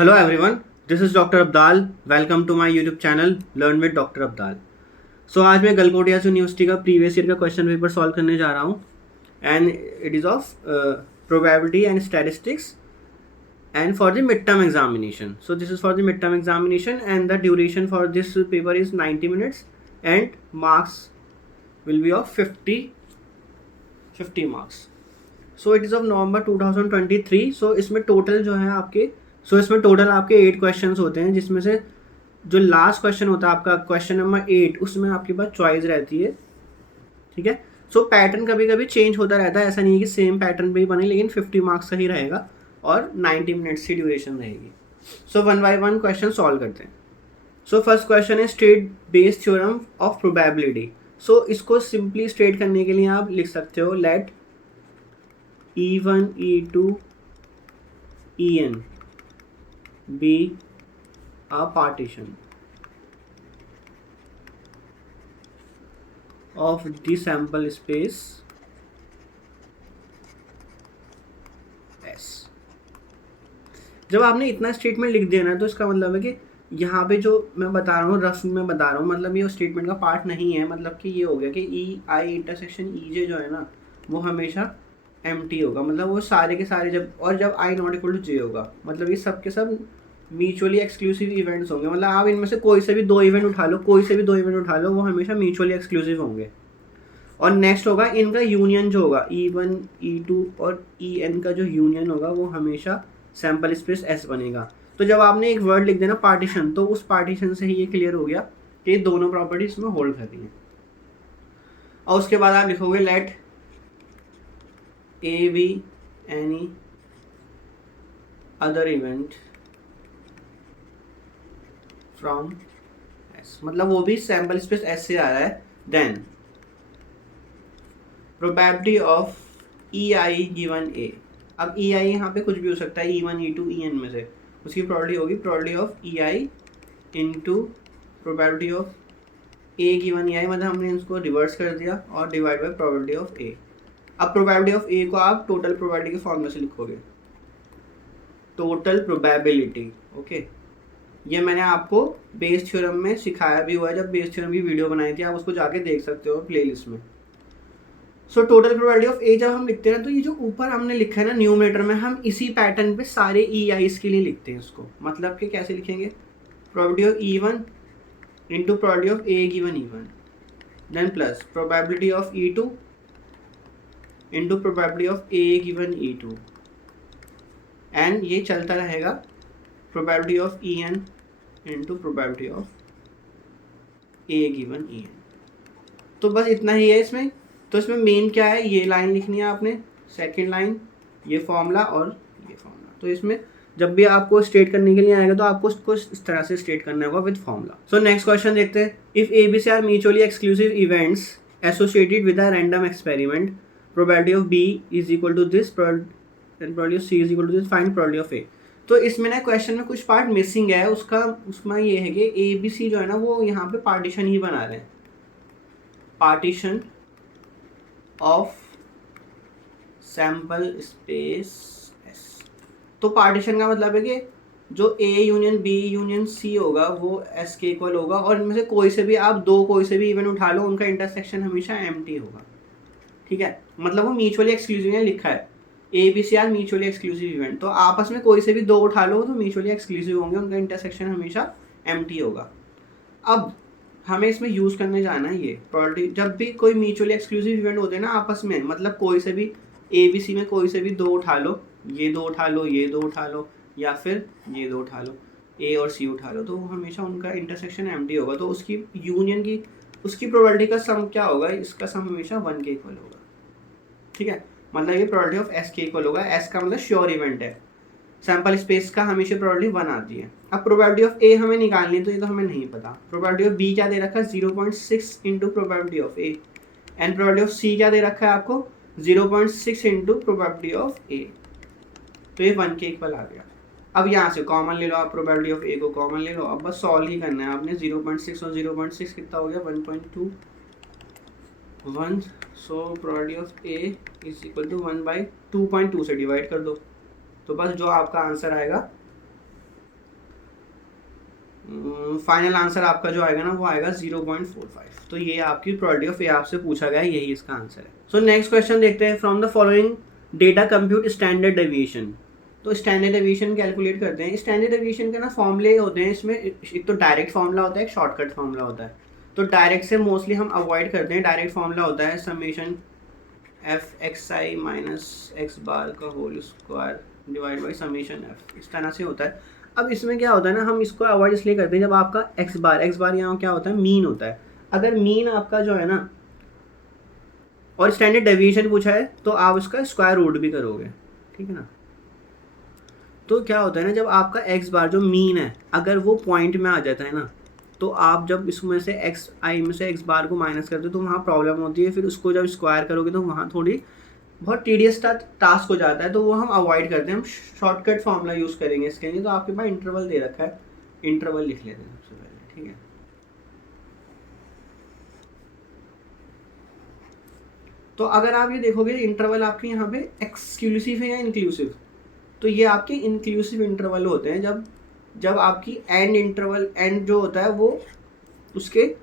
Hello everyone, this is Dr. Abdal. Welcome to my YouTube channel Learn with Dr. Abdal. So आज मैं Galgotia university का previous year का question paper solve करने जा रहा हूँ and it is of probability and statistics and for the midterm examination. So this is for the midterm examination and the duration for this paper is 90 minutes and marks will be of 50 marks. So it is of November 2023. So इसमें total जो है आपके इसमें total आपके 8 questions होते हैं, जिसमें से जो लास्ट क्वेश्चन होता है आपका क्वेश्चन नंबर 8, उसमें आपके पास चॉइस रहती है. ठीक है. सो पैटर्न कभी कभी चेंज होता रहता है, ऐसा नहीं है कि सेम पैटर्न पे ही बने, लेकिन 50 मार्क्स का ही रहेगा और 90 मिनट्स की ड्यूरेशन रहेगी. So one by one question solve करते हैं. सो फर्स्ट क्वेश्चन है state Bayes theorem of probability. So इसको सिंपली स्टेट करने के लिए आप लिख सकते हो late E1 E2 En be a partition of the sample space S. जब आपने इतना स्टेटमेंट लिख दिया ना, तो इसका मतलब है कि यहाँ पे जो मैं बता रहा हूँ, रफ में बता रहा हूँ, मतलब ये स्टेटमेंट का पार्ट नहीं है. मतलब कि ये हो गया कि ई आई इंटरसेक्शन ई जे जो है ना, वो हमेशा एम्प्टी होगा. मतलब वो सारे के सारे जब आई नॉट इक्वल टू जे होगा, मतलब ये सब के सब म्यूचुअली एक्सक्लूसिव इवेंट्स होंगे. मतलब आप इनमें से कोई से भी दो इवेंट उठा लो, वो हमेशा म्यूचुअली एक्सक्लूसिव होंगे. और नेक्स्ट होगा इनका यूनियन जो होगा E1 E2 और En का जो यूनियन होगा वो हमेशा सैम्पल स्पेस S बनेगा. तो जब आपने एक वर्ड लिख देना पार्टीशन, तो उस पार्टीशन से ही ये क्लियर हो गया कि दोनों प्रॉपर्टी इसमें होल्ड कर रही हैं. और उसके बाद आप लिखोगे late A be any other event from S, मतलब वो भी सैम्पल स्पेस S से आ रहा है. Then probability of EI given A. अब EI यहाँ पे कुछ भी हो सकता है, E1 E2 En में से. उसकी प्रोबेबिलिटी होगी probability of EI into probability of A given EI. मतलब हमने इसको रिवर्स कर दिया और divide by probability of A. अब प्रोबेबिलिटी ऑफ A को आप टोटल प्रोबेबिलिटी के फॉर्म में से लिखोगे, टोटल प्रोबेबिलिटी. ओके, ये मैंने आपको बेस थ्योरम में सिखाया भी हुआ है, जब बेस थ्योरम की वीडियो बनाई थी, आप उसको जाके देख सकते हो प्लेलिस्ट में. So total probability of A जब हम लिखते हैं, तो ये जो ऊपर हमने लिखा है ना न्यूमरेटर में, हम इसी पैटर्न पे सारे EIs के लिए लिखते हैं इसको. मतलब कि कैसे लिखेंगे, probability of E1 into probability of A given E1, then plus probability of E2 into probability of A given E2, and ये चलता रहेगा probability of En into probability of A given En. तो बस इतना ही है इसमें. तो इसमें मेन क्या है, ये लाइन लिखनी है आपने, सेकेंड लाइन, ये फॉर्मूला और ये फॉर्मूला. तो इसमें जब भी आपको स्टेट करने के लिए आएगा, तो आपको उसको इस तरह से स्टेट करना होगा with formula. So next question देखते हैं. If ABC are mutually exclusive events associated with a random experiment, probability of B is equal to this and probability of C is equal to this, find probability of A. तो इसमें ना question में कुछ part missing है. उसमें ये है कि ABC जो है ना, वो यहाँ पे पार्टीशन ही बना रहे हैं, partition of sample space S. तो पार्टीशन का मतलब है कि जो A union B union C होगा वो S के इक्वल होगा, और इनमें से कोई से भी इवेंट उठा लो, उनका इंटरसेक्शन हमेशा एम्प्टी होगा. ठीक है, मतलब वो म्यूचुअली एक्सक्लूसिव है लिखा है, ABC are mutually exclusive event. तो आपस में कोई से भी दो उठा लो तो म्यूचुअली एक्सक्लूसिव होंगे, उनका इंटरसेक्शन हमेशा एम्प्टी होगा. अब हमें इसमें यूज़ करने जाना है ये प्रोबेबिलिटी. जब भी कोई म्यूचुअली एक्सक्लूसिव इवेंट होते हैं ना आपस में, मतलब कोई से भी ABC में कोई से भी दो उठा लो, ये दो उठा लो, ये दो उठा लो, या फिर ये दो उठा लो, A और C उठा लो, तो हमेशा उनका इंटरसेक्शन एम्प्टी होगा. तो उसकी यूनियन की उसकी प्रोबेबिलिटी का सम क्या होगा, इसका सम हमेशा 1 के इक्वल होगा. ठीक है, मतलब ये प्रोबेबिलिटी ऑफ S के इक्वल होगा. S का मतलब श्योर इवेंट है, सैम्पल स्पेस का हमेशा प्रोबेबिलिटी 1 आती है. अब प्रोबेबिलिटी ऑफ A हमें निकालनी है, तो ये तो हमें नहीं पता. प्रोबेबिलिटी ऑफ B क्या दे रखा है, 0.6 into probability of A, and probability of C क्या दे रखा है आपको, 0.6 इंटू प्रोबेबिलिटी ऑफ A. तो ये 1 के इक्वल आ गया. अब यहाँ से कॉमन ले लो आप, प्रोबेबिलिटी ऑफ A को कॉमन ले लो. अब बस सॉल्व ही करना है आपने. 0.6 और 0.6 कितना हो गया, 1.2 1. So probability of A is equal to 1/2.2 से डिवाइड कर दो. तो बस जो आपका आंसर आएगा फाइनल आंसर आपका जो आएगा ना वो आएगा 0.45। तो ये आपकी प्रोबेबिलिटी ऑफ ए आपसे पूछा गया है, यही इसका आंसर है। सो नेक्स्ट क्वेश्चन देखते हैं, from the following data compute standard deviation. तो स्टैंडर्ड डेविएशन कैलकुलेट करते हैं। स्टैंडर्ड डेविएशन के ना फॉर्मूले होते हैं इसमें, एक तो डायरेक्ट फॉर्मूला होता है, एक शॉर्टकट फॉर्मूला होता है। तो डायरेक्ट से मोस्टली हम अवॉइड करते हैं। डायरेक्ट फॉर्मूला होता है summation F X I minus X bar का whole square divide by summation F, इस तरह से होता है। अब इसमें क्या होता है ना, हम इसको अवॉइड इसलिए करते हैं जब आपका एक्स बार यहाँ क्या होता है, मीन होता है। अगर मीन आपका जो है ना और स्टैंडर्ड डेविएशन पूछा है तो आप इसका स्क्वायर रूट भी करोगे, ठीक है ना। तो क्या होता है ना, जब आपका एक्स बार जो मीन है अगर वो पॉइंट में आ जाता है ना, तो आप जब इसमें से एक्स आई में से एक्स बार को माइनस करते हो तो वहाँ प्रॉब्लम होती है। फिर उसको जब स्क्वायर करोगे तो वहाँ थोड़ी बहुत टीडियस टास्क हो जाता है, तो वो हम अवॉइड करते हैं। हम शॉर्टकट फॉर्मूला यूज़ करेंगे इसके लिए। तो आपके पास इंटरवल दे रखा है, इंटरवल लिख लेते हैं सबसे पहले, ठीक है। तो अगर आप ये देखोगे इंटरवल आपके यहाँ पे एक्सक्लूसिव है या इंक्लूसिव, तो ये आपके इंक्लूसिव इंटरवल होते हैं। जब आपकी एंड इंटरवल, एंड जो होता है वो उसके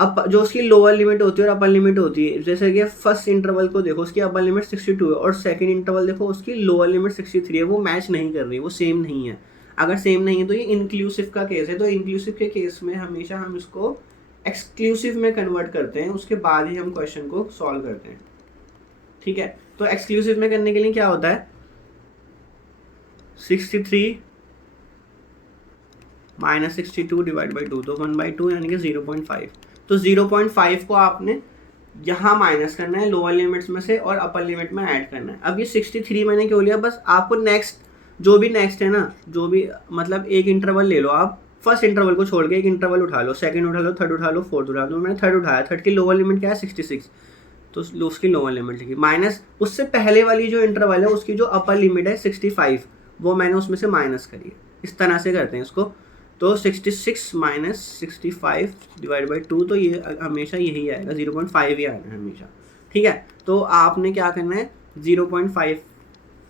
जो उसकी लोअर लिमिट होती है और अपर लिमिट होती है। जैसे कि फर्स्ट इंटरवल को देखो, उसकी अपर लिमिट 62 है और सेकंड इंटरवल देखो उसकी लोअर लिमिट 63 है। वो मैच नहीं कर रही, वो सेम नहीं है। अगर सेम नहीं है तो ये इंक्लूसिव का केस है। तो इंक्लूसिव के केस में हमेशा हम इसको एक्सक्लूसिव में कन्वर्ट करते हैं, उसके बाद ही हम क्वेश्चन को सॉल्व करते हैं, ठीक है। तो एक्सक्लूसिव में करने के लिए क्या होता है, 63 माइनस 62 डिवाइड बाई 2, तो 1/2 यानी कि 0.5। तो 0.5 को आपने यहाँ माइनस करना है लोअर लिमिट्स में से और अपर लिमिट में ऐड करना है। अब ये 63 मैंने क्यों लिया, बस आपको नेक्स्ट जो भी नेक्स्ट है ना, जो भी मतलब एक इंटरवल ले लो आप, फर्स्ट इंटरवल को छोड़ के एक इंटरवल उठा लो, सेकंड उठा लो, थर्ड उठा लो, फोर्थ उठा लो। मैंने थर्ड उठाया, थर्ड की लोअर लिमिट क्या है 66, तो उसकी लोअर लिमिट लिखी, माइनस उससे पहले वाली जो इंटरवल है उसकी जो अपर लिमिट है 65, वो मैंने उसमें से माइनस करी है। इस तरह से करते हैं इसको। तो 66 माइनस 65 डिवाइड बाई 2, तो ये हमेशा यही आएगा, 0.5 ही आएगा हमेशा, ठीक है। तो आपने क्या करना है, 0.5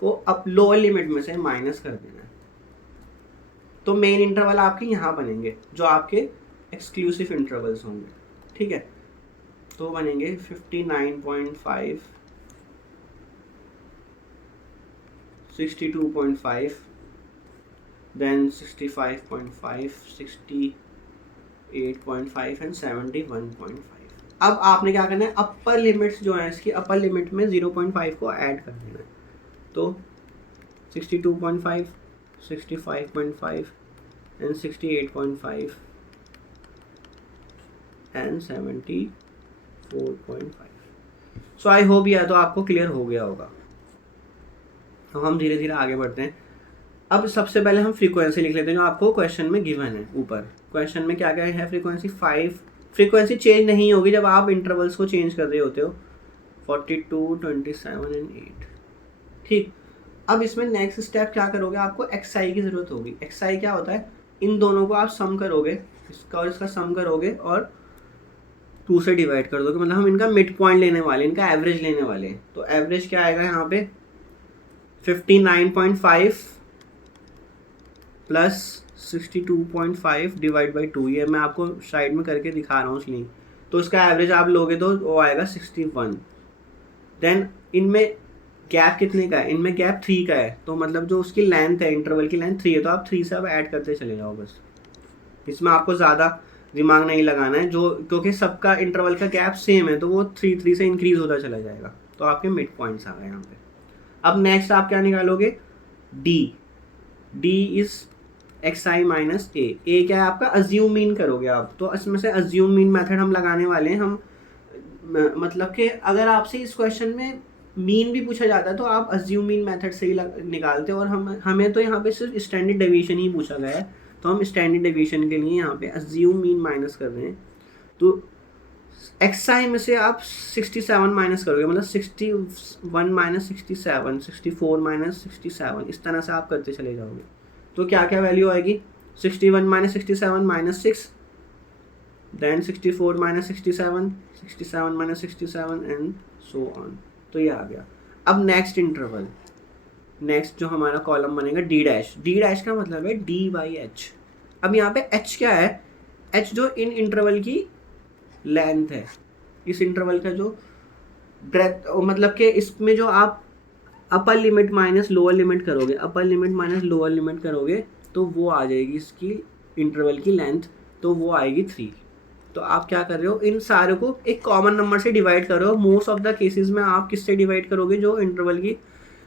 को अब लोअर लिमिट में से माइनस कर देना है। तो मेन इंटरवल आपके यहाँ बनेंगे जो आपके एक्सक्लूसिव इंटरवल्स होंगे, ठीक है। तो बनेंगे 59.5, 62.5, then 65.5, 68.5 एंड 71.5। अब आपने क्या करना है, अपर लिमिट्स जो है इसकी अपर लिमिट में 0.5 को ऐड कर देना है। तो 62.5, 65.5 and 68.5 and 74.5। So I hope यह तो आपको क्लियर हो गया होगा। तो हम धीरे धीरे आगे बढ़ते हैं। अब सबसे पहले हम फ्रीक्वेंसी लिख लेते हैं जो आपको क्वेश्चन में गिवन है। ऊपर क्वेश्चन में क्या क्या है, फ्रीक्वेंसी 5। फ्रीक्वेंसी चेंज नहीं होगी जब आप इंटरवल्स को चेंज कर रहे होते हो, 42, 27 एंड 8, ठीक। अब इसमें नेक्स्ट स्टेप क्या करोगे, आपको एक्सआई की ज़रूरत होगी। एक्सआई क्या होता है, इन दोनों को आप सम करोगे, इसका और इसका सम करोगे और 2 से डिवाइड कर दोगे। मतलब हम इनका मिड पॉइंट लेने वाले हैं, इनका एवरेज लेने वाले हैं। तो एवरेज क्या आएगा यहाँ पे, 59.5 प्लस 62.5 डिवाइड बाई 2। ये मैं आपको साइड में करके दिखा रहा हूँ इसलिए। तो इसका एवरेज आप लोगे तो वो आएगा 61। देन इनमें गैप कितने का है, इनमें गैप 3 का है। तो मतलब जो उसकी लेंथ है, इंटरवल की लेंथ 3 है, तो आप 3 से अब ऐड करते चले जाओ बस। इसमें आपको ज़्यादा दिमाग नहीं लगाना है, जो क्योंकि सबका इंटरवल का गैप सेम है, तो वो 3 से इंक्रीज होता चला जाएगा। तो आपके मिड पॉइंट्स आ गए यहाँ पे। अब नेक्स्ट आप क्या निकालोगे, D is X I minus A क्या है आपका, अज्यूम मीन करोगे आप। तो इसमें से अज्यूम मीन मेथड हम लगाने वाले हैं। हम मतलब कि अगर आपसे इस क्वेश्चन में मीन भी पूछा जाता है तो आप अज्यूम मीन मेथड से ही निकालते हो। और हमें तो यहाँ पे सिर्फ स्टैंडर्ड डेविएशन ही पूछा गया है, तो हम स्टैंडर्ड डेविएशन के लिए यहाँ पे अज्यूम मीन माइनस कर रहे हैं। तो एक्स आई में से आप 67 माइनस करोगे, मतलब 61 माइनस 67, 64 माइनस 67, इस तरह से आप करते चले जाओगे। तो क्या क्या वैल्यू आएगी, 61 minus 67 minus 6, then 64 minus 67, 67 minus 67 and so on. तो ये आ गया। अब नेक्स्ट इंटरवल, नेक्स्ट जो हमारा कॉलम बनेगा डी डैश का मतलब है डी बाई एच। अब यहाँ पे एच क्या है, एच जो इन इंटरवल की लेंथ है, इस इंटरवल का जो ब्रेथ, मतलब कि इसमें जो आप upper limit minus lower limit करोगे, upper limit minus lower limit करोगे तो वो आ जाएगी इसकी इंटरवल की लेंथ, तो वो आएगी 3। तो आप क्या कर रहे हो, इन सारे को एक कॉमन नंबर से डिवाइड कर रहे हो। मोस्ट ऑफ द केसेस में आप किससे डिवाइड करोगे, जो इंटरवल की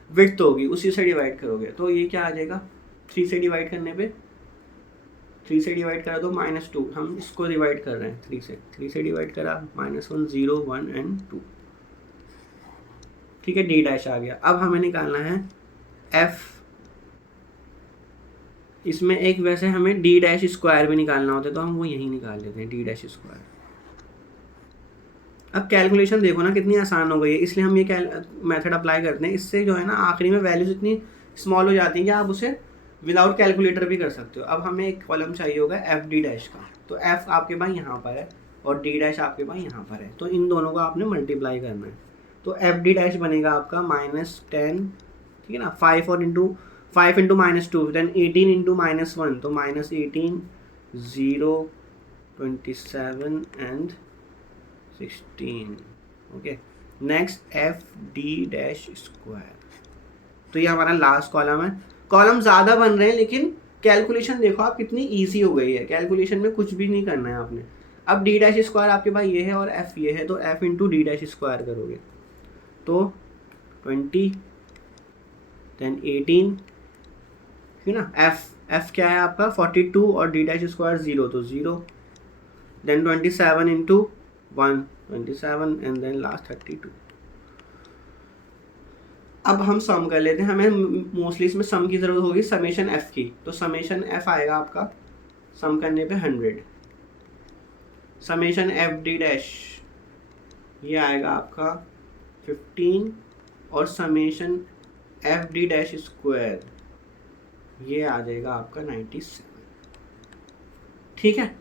विड्थ होगी उसी से डिवाइड करोगे। तो ये क्या आ जाएगा, 3 से डिवाइड करने पे, 3 से डिवाइड करा तो -2, हम इसको डिवाइड कर रहे हैं 3 से डिवाइड करा -1 0 1 एंड 2, ठीक है, डी डैश आ गया। अब हमें निकालना है एफ, इसमें एक वैसे हमें डी डैश स्क्वायर भी निकालना होता है तो हम वो यहीं निकाल लेते हैं, डी डैश स्क्वायर। अब कैलकुलेशन देखो ना कितनी आसान हो गई है, इसलिए हम ये मेथड अप्लाई करते हैं। इससे जो है ना आखिरी में वैल्यूज इतनी स्मॉल हो जाती है कि आप उसे विदाउट कैलकुलेटर भी कर सकते हो। अब हमें एक कॉलम चाहिए होगा एफ डी डैश का, तो एफ आपके पास यहाँ पर है और डी डैश आपके पास यहाँ पर है, तो इन दोनों को आपने मल्टीप्लाई करना है। तो एफ डी डैश बनेगा आपका -10, ठीक है ना, 5 और इंटू 5 इंटू -2 देन 18 इंटू -1, तो -18 0 27 and 16। Okay, next F D dash square, तो ये हमारा लास्ट कॉलम है। कॉलम ज़्यादा बन रहे हैं लेकिन कैलकुलेशन देखो आप कितनी इजी हो गई है, कैलकुलेशन में कुछ भी नहीं करना है आपने। अब डी डैश स्क्वायर आपके पास ये है और एफ ये है, तो F into D dash square करोगे तो 20 देन 18, ठीक है ना। एफ क्या है आपका 42 और डी डैश स्क्वायर 0, तो 0 then 27 into 1 27 and then last 32। अब हम सम कर लेते हैं, हमें मोस्टली इसमें सम की ज़रूरत होगी समेशन एफ की, तो समेशन एफ आएगा आपका सम करने पे 100, समेशन एफ डी डैश ये आएगा आपका 15 और summation F D dash square ये आ जाएगा आपका 97, ठीक है।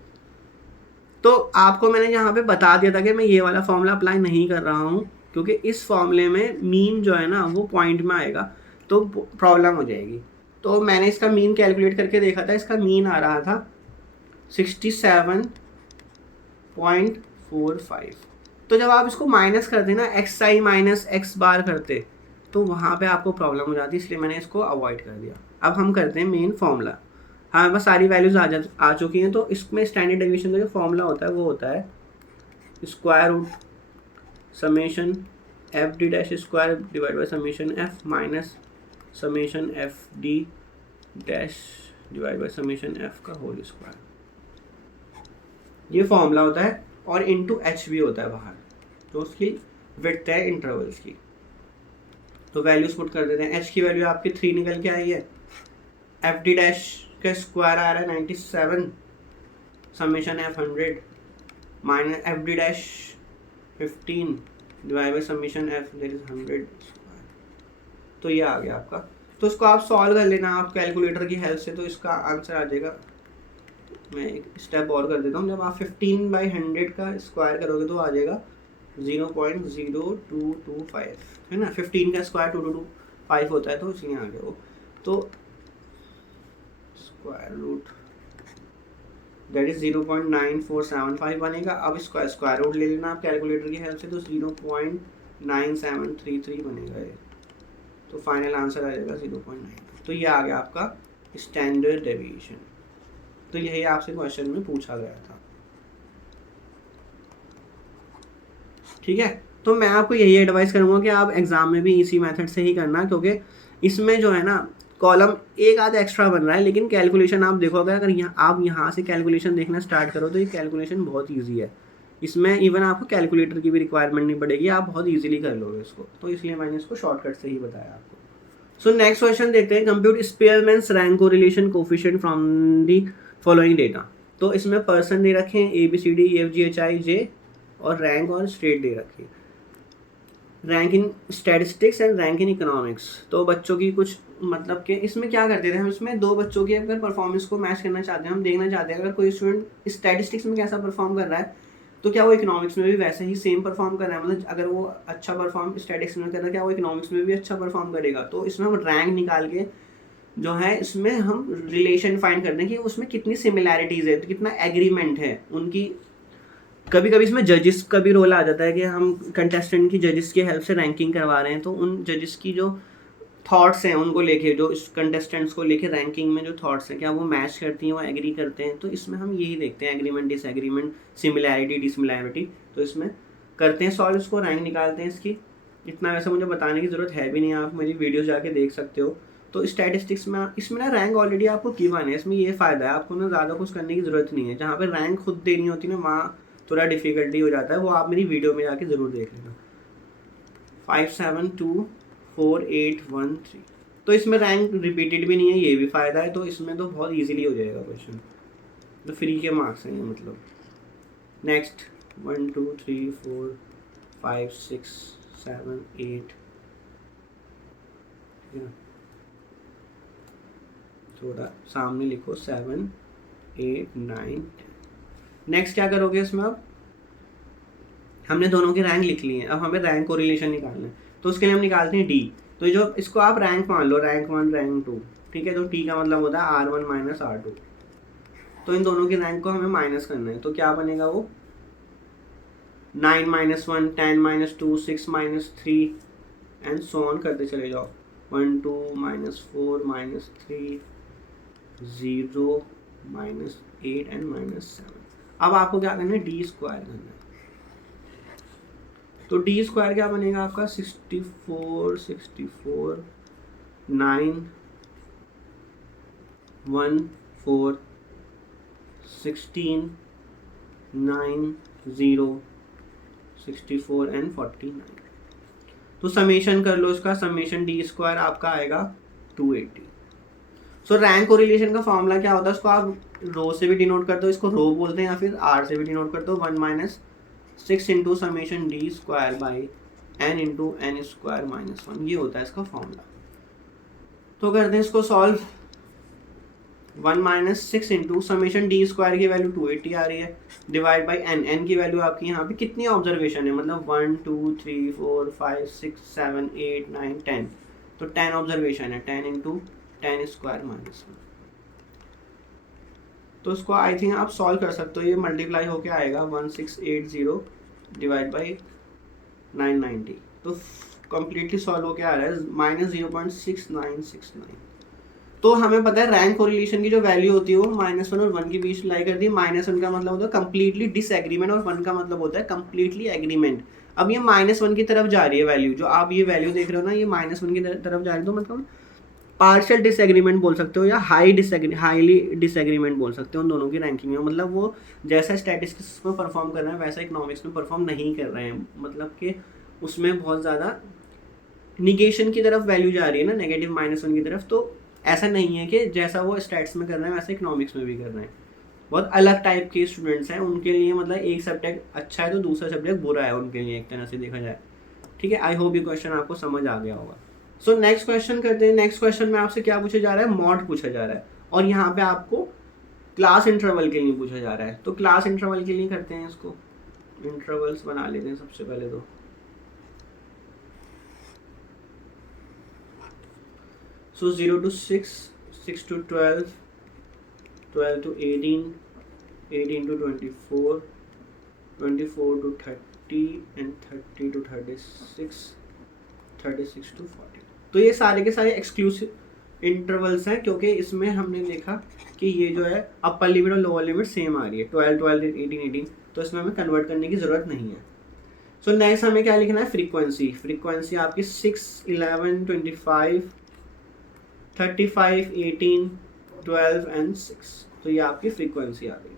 तो आपको मैंने यहाँ पे बता दिया था कि मैं ये वाला फॉर्मूला अप्लाई नहीं कर रहा हूँ क्योंकि इस फॉर्मूले में मीन जो है ना वो पॉइंट में आएगा तो प्रॉब्लम हो जाएगी। तो मैंने इसका मीन कैलकुलेट करके देखा था, इसका मीन आ रहा था 67.45। तो जब आप इसको माइनस करते ना एक्स आई माइनस एक्स बार करते तो वहाँ पे आपको प्रॉब्लम हो जाती, इसलिए मैंने इसको अवॉइड कर दिया। अब हम करते हैं मेन फॉर्मूला, हमारे पास सारी वैल्यूज आ चुकी हैं। तो इसमें स्टैंडर्ड डेविएशन का जो फॉर्मूला होता है वो होता है square root summation F D dash square divide by summation F minus summation F D dash divide by summation F का होल स्क्वायर, ये फॉर्मूला होता है। और इनटू एच भी होता है बाहर, तो उसकी विड्थ है इंटरवल्स की। तो वैल्यूज पुट कर देते हैं, एच की वैल्यू आपकी 3 निकल के आई है, एफ डी डैश का स्क्वायर आ रहा है 97 summation F 100 minus F D dash 15 divide by summation F that is 100 square, तो ये आ गया आपका। तो इसको आप सॉल्व कर लेना आप कैलकुलेटर की हेल्प से, तो इसका आंसर आ जाएगा। मैं एक स्टेप और कर देता हूँ, जब आप 15/100 का स्क्वायर करोगे तो आ जाएगा 0.0225, है ना। 15 का स्क्वायर 225 होता है तो इसलिए आ गया वो, तो स्क्वायर रूट दैट इज 0.9475 बनेगा। अब इसका स्क्वायर रूट ले लेना आप कैलकुलेटर की हेल्प से, तो 0.9733 बनेगा ये, तो फाइनल आंसर आ जाएगा 0.9। तो ये आ गया आपका स्टैंडर्ड डेविएशन। तो यही आपसे क्वेश्चन में पूछा गया था, ठीक है। तो मैं आपको यही एडवाइस करूँगा कि आप एग्ज़ाम में भी इसी मेथड से ही करना, क्योंकि इसमें जो है ना कॉलम एक आध एक्स्ट्रा बन रहा है लेकिन कैलकुलेशन आप देखोगे, अगर आप यहाँ से कैलकुलेशन देखना स्टार्ट करो तो ये कैलकुलेशन बहुत ईजी है। इसमें इवन आपको कैलकुलेटर की भी रिक्वायरमेंट नहीं पड़ेगी, आप बहुत ईजिली कर लोगे इसको, तो इसलिए मैंने इसको शॉर्टकट से ही बताया आपको। सो नेक्स्ट क्वेश्चन देखते हैं, compute Spearman's rank correlation coefficient from the following data. तो इसमें पर्सन दे रखे हैं ABCDEFGHIJ और रैंक और स्टेट दे रखे हैं, rank in statistics and rank in economics. तो बच्चों की कुछ मतलब कि इसमें क्या करते थे हम, इसमें दो बच्चों की अगर परफॉर्मेंस को मैच करना चाहते हैं, हम देखना चाहते हैं अगर कोई स्टूडेंट स्टैटिस्टिक्स में कैसा परफॉर्म कर रहा है तो क्या वो इकोनॉमिक्स में भी वैसे ही सेम परफॉर्म कर रहा है, मतलब अगर वो अच्छा परफॉर्म स्टैटिस्टिक्स में कर रहा है क्या वो इकोनॉमिक्स में भी अच्छा परफॉर्म करेगा। तो इसमें हम रैंक निकाल के जो है इसमें हम रिलेशन फाइंड करते हैं कि उसमें कितनी सिमिलैरिटीज़ है, तो कितना एग्रीमेंट है उनकी। कभी कभी इसमें जजेस का भी रोल आ जाता है कि हम कंटेस्टेंट की जजेस की हेल्प से रैंकिंग करवा रहे हैं, तो उन जजेस की जो थॉट्स हैं उनको लेके, जो इस कंटेस्टेंट्स को लेके रैंकिंग में जो थॉट्स हैं क्या वो मैच करती हैं, वो एग्री करते हैं। तो इसमें हम यही देखते हैं, एग्रीमेंट, डिसएग्रीमेंट, सिमिलैरिटी, डिसिमिलैरिटी। तो इसमें करते हैं सॉल्व, इसको रैंक निकालते हैं इसकी। इतना वैसे मुझे बताने की ज़रूरत है भी नहीं, आप मेरी वीडियो जाके देख सकते हो। तो स्टैटिस्टिक्स में इसमें ना रैंक ऑलरेडी आपको गिवन है, इसमें ये फ़ायदा है आपको ना ज़्यादा कुछ करने की ज़रूरत नहीं है। जहाँ पर रैंक खुद देनी होती है ना वहाँ थोड़ा डिफ़िकल्टी हो जाता है, वो आप मेरी वीडियो में जाके ज़रूर देख लेना। 5 7 2 4 8 1 3। तो इसमें रैंक रिपीटेड भी नहीं है, ये भी फ़ायदा है। तो इसमें तो बहुत इजीली हो जाएगा क्वेश्चन, तो फ्री के मार्क्स हैं ये मतलब। नेक्स्ट 1 2 3 4 5 6 7 8, थोड़ा सामने लिखो 7 8 9 10। नेक्स्ट क्या करोगे इसमें, अब हमने दोनों की रैंक लिख ली है, अब हमें रैंक कोरिलेशन निकालना है। तो उसके लिए हम निकालते हैं डी। तो जो इसको आप रैंक मान लो, रैंक 1 रैंक 2, ठीक है। तो टी का मतलब होता है R1 माइनस R2। तो इन दोनों की रैंक को हमें माइनस करना है, तो क्या बनेगा वो 9 minus 1 10 minus 2 6 minus 3 and so on करते चले जाओ। 1 2 minus 4 minus 3 0 minus 8 and minus 7। अब आपको क्या करना है, डी स्क्वायर करना है। तो डी स्क्वायर क्या बनेगा आपका 64 64 9 1 4 16 9 0 64 एंड 49। तो समेशन कर लो इसका, समेशन डी स्क्वायर आपका आएगा 280। सो रैंक कोरिलेशन का फॉर्मूला क्या होता है, उसको आप रो से भी डिनोट करते हो, इसको रो बोलते हैं, या फिर आर से भी डिनोट करते हो। 1 minus 6 into summation D square by N into N square minus 1, ये होता है इसका फॉर्मूला। तो करते हैं इसको solve. 1 minus 6 into summation D square की वैल्यू 280 आ रही है, डिवाइड बाई एन। एन की वैल्यू आपकी यहाँ पे कितनी ऑब्जर्वेशन है, मतलब 1 2 3 4 5 6 7 8 9 10। तो 10 ऑब्जर्वेशन है, 10 इंटू 10 स्क्वायर माइनस 1। तो इसको आई थिंक आप सॉल्व कर सकते हो, ये मल्टीप्लाई होके आएगा 1680 डिवाइड बाई 990। तो कम्प्लीटली सॉल्व होके आ रहा है माइनस 0.6969। तो हमें पता है रैंक कोरिलेशन की जो वैल्यू होती है वो -1 और 1 के बीच लाई करती है। -1 का मतलब होता है कम्प्लीटली डिसएग्रीमेंट और 1 का मतलब होता है कम्प्लीटली एग्रीमेंट। अब ये -1 की तरफ जा रही है वैल्यू, जो आप ये वैल्यू देख रहे हो ना, ये -1 की तरफ जा रही है। तो मतलब पार्शियल डिसएग्रीमेंट बोल सकते हो या हाईली डिसएग्रीमेंट बोल सकते हो उन दोनों की रैंकिंग में। मतलब वो जैसा स्टैटिस्टिक्स में परफॉर्म कर रहे हैं वैसा इकोनॉमिक्स में परफॉर्म नहीं कर रहे हैं, मतलब कि उसमें बहुत ज़्यादा निगेशन की तरफ वैल्यू जा रही है ना, नेगेटिव -1 की तरफ। तो ऐसा नहीं है कि जैसा वो स्टैट्स में कर रहे हैं वैसा इकोनॉमिक्स में भी कर रहे हैं। बहुत अलग टाइप के स्टूडेंट्स हैं, उनके लिए मतलब एक सब्जेक्ट अच्छा है तो दूसरा सब्जेक्ट बुरा है उनके लिए, एक तरह से देखा जाए। ठीक है, आई होप ये क्वेश्चन आपको समझ आ गया होगा। सो नेक्स्ट क्वेश्चन करते हैं। नेक्स्ट क्वेश्चन में आपसे क्या पूछा जा रहा है, मॉड पूछा जा रहा है, और यहाँ पे आपको क्लास इंटरवल के लिए पूछा जा रहा है। तो क्लास इंटरवल के लिए करते हैं, इसको इंटरवल्स बना लेते हैं सबसे पहले। तो सो 0 to 6, 6 to 12, 12 to 18, 18 to 24, 24 to 30 and 30 to 36, 36 to 40। तो ये सारे के सारे एक्सक्लूसिव इंटरवल्स हैं, क्योंकि इसमें हमने देखा कि ये जो है अपर लिमिट और लोअर लिमिट सेम आ रही है, 12 12 18 18। तो इसमें हमें कन्वर्ट करने की ज़रूरत नहीं है। सो नेक्स्ट हमें क्या लिखना है, फ्रीक्वेंसी। फ्रीक्वेंसी आपकी 6 11 25 35 18 12 एंड 6। तो ये आपकी फ्रीक्वेंसी आ गई।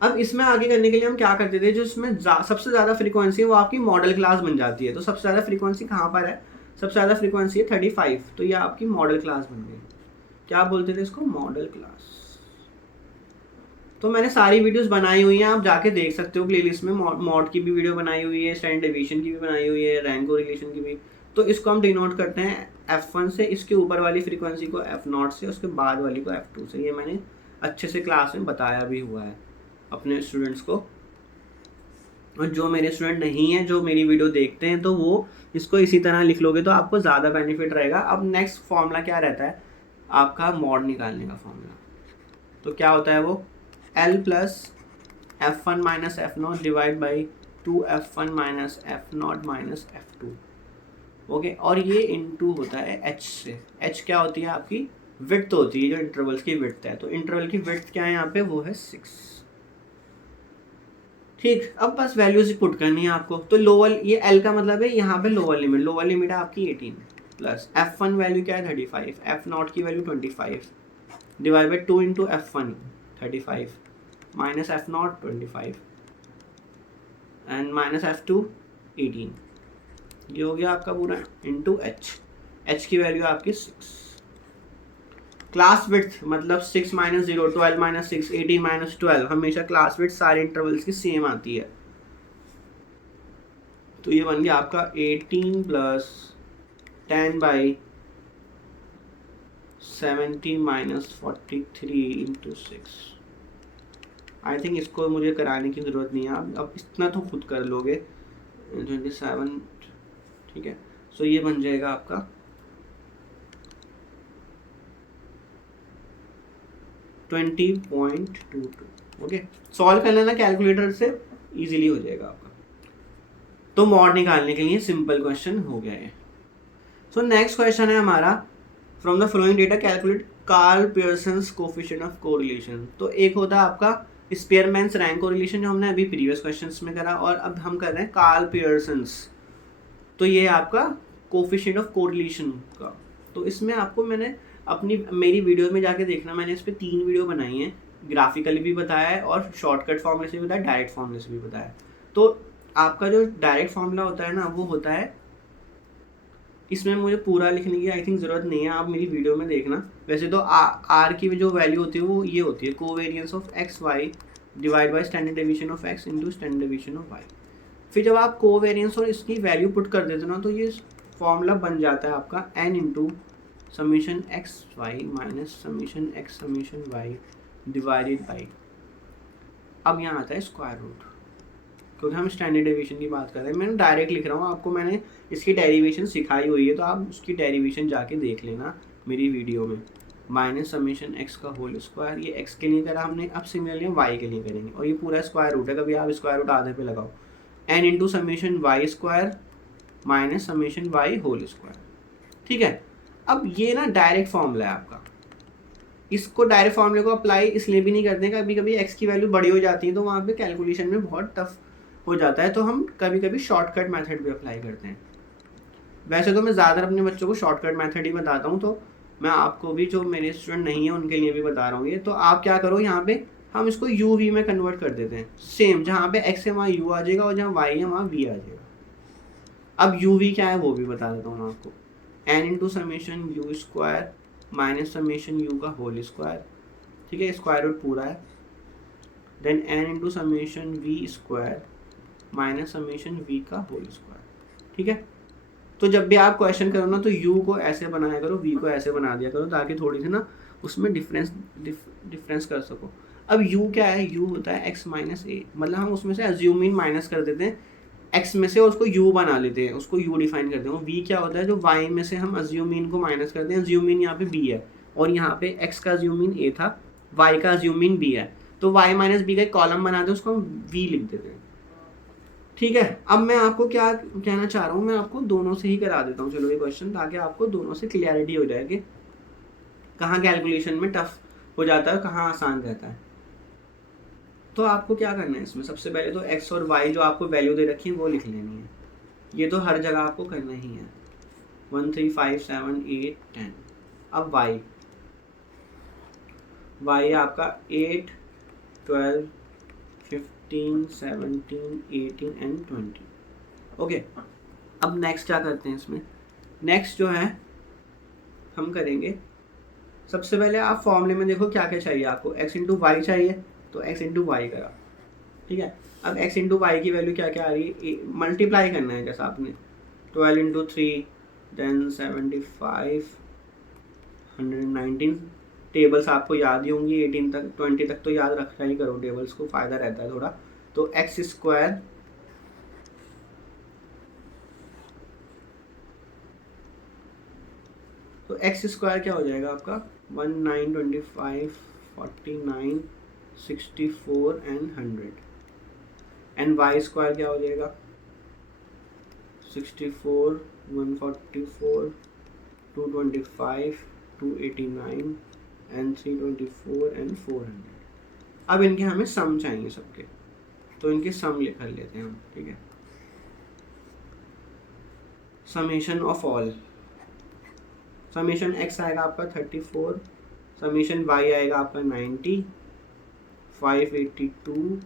अब इसमें आगे करने के लिए हम क्या करते थे, जो इसमें सबसे ज़्यादा फ्रीक्वेंसी है वो आपकी मॉडल क्लास बन जाती है। तो सबसे ज़्यादा फ्रीक्वेंसी कहाँ पर है, सबसे ज़्यादा फ्रीक्वेंसी है 35। तो ये आपकी मॉडल क्लास बन गई। क्या बोलते थे इसको, मॉडल क्लास। तो मैंने सारी वीडियोस बनाई हुई हैं, आप जाके देख सकते हो प्लेलिस्ट में। मॉड की भी वीडियो बनाई हुई है, स्टैंडर्ड डेविएशन की भी बनाई हुई है, रैंक कोरिलेशन की भी। तो इसको हम डिनोट करते हैं F1 से, इसके ऊपर वाली फ्रीक्वेंसी को F0 से, उसके बाद वाली को F2 से। ये मैंने अच्छे से क्लास में बताया भी हुआ है अपने स्टूडेंट्स को। और जो मेरे स्टूडेंट नहीं है, जो मेरी वीडियो देखते हैं, तो वो इसको इसी तरह लिख लोगे तो आपको ज़्यादा बेनिफिट रहेगा। अब नेक्स्ट फॉर्मूला क्या रहता है आपका, मॉड निकालने का फॉर्मूला। तो क्या होता है वो, L plus F1 minus F not divide by 2F1 minus F not minus F2। Okay, और ये इनटू होता है H से। H क्या होती है आपकी, विड्थ होती है, जो इंटरवल्स की विड्थ है। तो इंटरवल की विड्थ क्या है यहाँ पे, वो है 6। ठीक, अब बस वैल्यूज पुट करनी है आपको। तो लोअर, ये L का मतलब है यहाँ पे लोअर लिमिट है आपकी 18 प्लस F1 वैल्यू क्या है 35, F नॉट की value 25 divide by 2 into F1 35 minus F not 25 and minus F2 18। ये हो गया आपका पूरा इंटू H की वैल्यू आपकी 6। क्लास विड्थ मतलब 6 माइनस 0 12 माइनस 6 18 माइनस 12, हमेशा क्लास विड्थ सारे इंटरवल्स की सेम आती है। तो ये बन गया आपका 18 plus 10 by 70 minus 43 into 6। I think इसको मुझे कराने की ज़रूरत नहीं है, अब इतना तो खुद कर लोगे। 27, ठीक है। सो ये बन जाएगा आपका 20.22। ओके, सॉल्व कर लेना कैलकुलेटर से, इजीली हो जाएगा आपका। तो मॉड निकालने के लिए सिंपल क्वेश्चन हो गया है। सो नेक्स्ट क्वेश्चन है हमारा, from the following data calculate Karl Pearson's coefficient of correlation. तो एक होता है आपका स्पीयरमैन्स रैंक कोरिलेशन, जो हमने अभी प्रीवियस क्वेश्चंस में करा, और अब हम कर रहे हैं कार्ल पियर्सन्स। तो ये आपका कोफिशिएंट ऑफ कोरिलेशन का। तो इसमें आपको मैंने मेरी वीडियो में जाके देखना, मैंने इस पर 3 वीडियो बनाई हैं, ग्राफिकली भी बताया है और शॉर्टकट फॉर्मूले से भी बताया, डायरेक्ट फॉर्मूले से भी बताया। तो आपका जो डायरेक्ट फॉर्मूला होता है ना, वो होता है, इसमें मुझे पूरा लिखने की आई थिंक ज़रूरत नहीं है, आप मेरी वीडियो में देखना। वैसे तो आर की जो वैल्यू होती है वो ये होती है, covariance of X Y divide by standard deviation of X into standard deviation of Y. फिर जब आप कोवेरियंस और इसकी वैल्यू पुट कर देते हो ना, तो ये फॉर्मूला बन जाता है आपका n into summation x Y minus summation X summation Y divided by, अब यहाँ आता है स्क्वायर रूट, क्योंकि हम स्टैंडर्ड डेविएशन की बात कर रहे हैं। मैंने डायरेक्ट लिख रहा हूँ, आपको मैंने इसकी डेरिवेशन सिखाई हुई है, तो आप उसकी डेरिवेशन जाके देख लेना मेरी वीडियो में। माइनस समीशन एक्स का होल स्क्वायर, ये एक्स के लिए करा हमने, अब सिमिलरली वाई के लिए करेंगे, और ये पूरा स्क्वायर रूट है, कभी आप स्क्वायर रूट आधे पे लगाओ, N into summation Y square minus summation Y whole square. ठीक है, अब ये ना डायरेक्ट फॉर्मूला है आपका, इसको डायरेक्ट फॉर्मूले को अप्लाई इसलिए भी नहीं करते हैं, कभी कभी एक्स की वैल्यू बड़ी हो जाती है तो वहाँ पे कैलकुलेशन में बहुत टफ हो जाता है, तो हम कभी कभी शॉर्टकट मेथड भी अप्लाई करते हैं। वैसे तो मैं ज़्यादातर अपने बच्चों को शॉर्टकट मेथड ही बताता हूँ, तो मैं आपको भी, जो मेरे स्टूडेंट नहीं है उनके लिए भी बता रहा हूँ ये। तो आप क्या करो, यहाँ पे हम इसको यू वी में कन्वर्ट कर देते हैं, सेम जहाँ पे एक्स है वहाँ यू आ जाएगा और जहाँ वाई है वहाँ वी आ जाएगा। अब यू वी क्या है वो भी बता देता हूँ आपको, n into summation u square minus summation u का होल स्क्वायर, ठीक है, स्क्वायर रूट पूरा है, then n into summation v square minus summation v का होल स्क्वायर। ठीक है, तो जब भी आप क्वेश्चन करो ना, तो यू को ऐसे बनाया करो, वी को ऐसे बना दिया करो, ताकि थोड़ी सी ना उसमें डिफरेंस कर सको। अब यू क्या है, यू होता है एक्स माइनस ए, मतलब हम उसमें से अज्यूमिंग माइनस कर देते हैं एक्स में से, और उसको यू बना लेते हैं, उसको यू डिफाइन करते हैं। वी क्या होता है, जो वाई में से हम अज्यूमिन को माइनस करते हैं, अज्यूमिन यहाँ पे बी है, और यहाँ पे एक्स का अज्यूमिन ए था, वाई का अज्यूमिन बी है, तो वाई माइनस बी का एक कॉलम बनाते हैं, उसको हम वी लिख देते हैं। ठीक है, अब मैं आपको क्या कहना चाह रहा हूँ, मैं आपको दोनों से ही करा देता हूँ चलो ये क्वेश्चन, ताकि आपको दोनों से क्लियरिटी हो जाए कि कहाँ कैलकुलेशन में टफ हो जाता है, कहाँ आसान रहता है। तो आपको क्या करना है इसमें, सबसे पहले तो एक्स और वाई जो आपको वैल्यू दे रखी है वो लिख लेनी है, ये तो हर जगह आपको करना ही है, 1 3 5 7 8 10। अब वाई आपका 8 12 15 17 18 एंड 20। ओके, अब नेक्स्ट क्या करते हैं इसमें, नेक्स्ट जो है हम करेंगे, सबसे पहले आप फॉर्मूले में देखो क्या क्या चाहिए आपको, x इंटू वाई चाहिए, तो x इंटू वाई करा। ठीक है, अब x इंटू वाई की वैल्यू क्या क्या आ रही है, मल्टीप्लाई करना है, जैसा आपने 12 इंटू 3 देन 75 119, टेबल्स आपको याद ही होंगी, 18 तक 20 तक तो याद रखना ही करो टेबल्स को, फ़ायदा रहता है थोड़ा। तो एक्स स्क्वायर एक्स स्क्वायर क्या हो जाएगा आपका 1925 49 64 एंड 100 एंड वाई स्क्वायर क्या हो जाएगा 64 144 225 289 एंड 324 एंड 400। अब इनके हमें सम चाहिए सबके, तो इनके सम लिख लेते हैं हम, ठीक है। Summation of all, summation x आएगा आपका 34, समेशन वाई आएगा आपका 90 582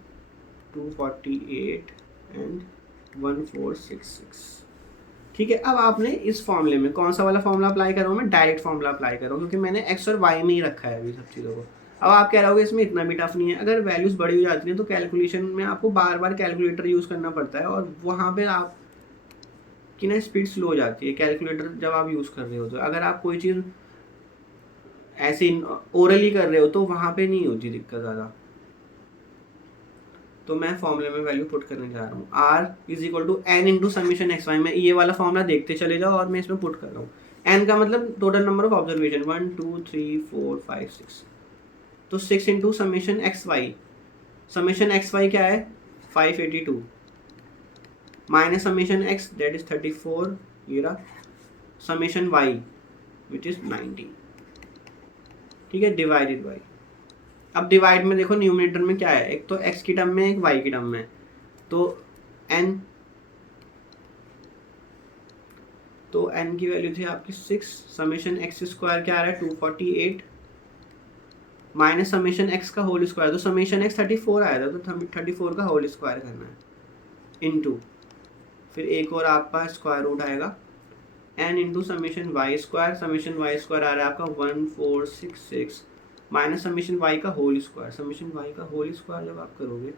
248 एंड 1466। ठीक है। अब आपने इस फॉर्मूले में कौन सा वाला फॉर्मूला अप्लाई कर रहा हूँ मैं, डायरेक्ट फॉर्मूला अप्लाई कर रहा हूँ, क्योंकि मैंने एक्स और वाई में ही रखा है अभी सब चीज़ों को। अब आप कह रहे हो इसमें इतना भी टफ नहीं है, अगर वैल्यूज़ बड़ी हो जाती हैं तो कैलकुलेशन में आपको बार बार कैलकुलेटर यूज़ करना पड़ता है, और वहाँ पे आप की ना स्पीड स्लो हो जाती है कैलकुलेटर जब आप यूज़ कर रहे हो। तो अगर आप कोई चीज़ ऐसे ओरली कर रहे हो तो वहाँ पे नहीं होती दिक्कत ज़्यादा। तो मैं फॉर्मूले में वैल्यू पुट करने जा रहा हूँ, r is equal to n into summation x y. मैं ये वाला फॉर्मूला देखते चले जाओ और मैं इसमें पुट कर रहा हूँ। एन का मतलब टोटल नंबर ऑफ ऑब्जर्वेशन 1 2 3 4 5 6, तो 6 into summation x y. Summation x y क्या है 582 minus summation x that is 34, ये रहा समीशन वाई विच इज 90, ठीक है, डिवाइडेड बाई। अब डिवाइड में देखो न्यूमरेटर में क्या है, एक तो x की टर्म में एक y की टर्म में, तो n की वैल्यू थी आपकी 6, समेशन x स्क्वायर क्या आ रहा है 248 माइनस समेशन x का होल स्क्वायर, तो समेशन x 34 आया था, तो 34 का होल स्क्वायर करना है इनटू फिर एक और आपका स्क्वायर रूट आएगा n into summation y square. Summation y square आ रहा है आपका 1466 माइनस समीशन वाई का होल स्क्वायर। समीशन वाई का होल स्क्वायर जब आप करोगे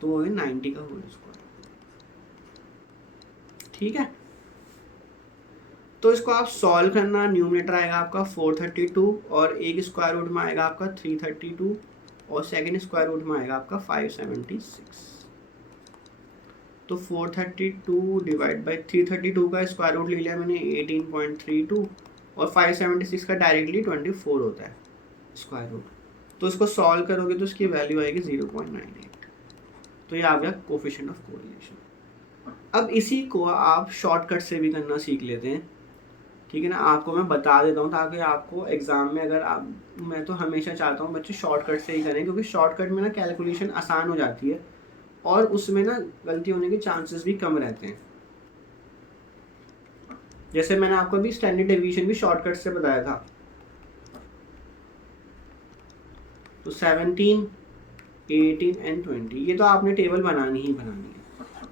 तो वो है 90 का होल स्क्वायर, ठीक है। तो इसको आप सॉल्व करना, न्यूमरेटर आएगा आपका 432 और एक स्क्वायर रूट में आएगा आपका 332 और सेकंड स्क्वायर रूट में आएगा आपका 576। तो 432 डिवाइड बाई 332 का स्क्वायर रूट ले लिया मैंने 18.32 और 576 का डायरेक्टली 24 होता है स्क्वायर रूट। तो इसको सॉल्व करोगे तो इसकी वैल्यू आएगी 0.98। तो ये आ गया कोफिशिएंट ऑफ कोरिलेशन। अब इसी को आप शॉर्टकट से भी करना सीख लेते हैं, ठीक है ना। आपको मैं बता देता हूँ ताकि आपको एग्जाम में अगर आप, मैं तो हमेशा चाहता हूँ बच्चे शॉर्टकट से ही करें, क्योंकि शॉर्टकट में ना कैलकुलेशन आसान हो जाती है और उसमें ना गलती होने के चांसेस भी कम रहते हैं। जैसे मैंने आपको अभी स्टैंडर्ड डेविएशन भी शॉर्टकट से बताया था, तो 17 18 एंड 20 ये तो आपने टेबल बनानी ही बनानी है।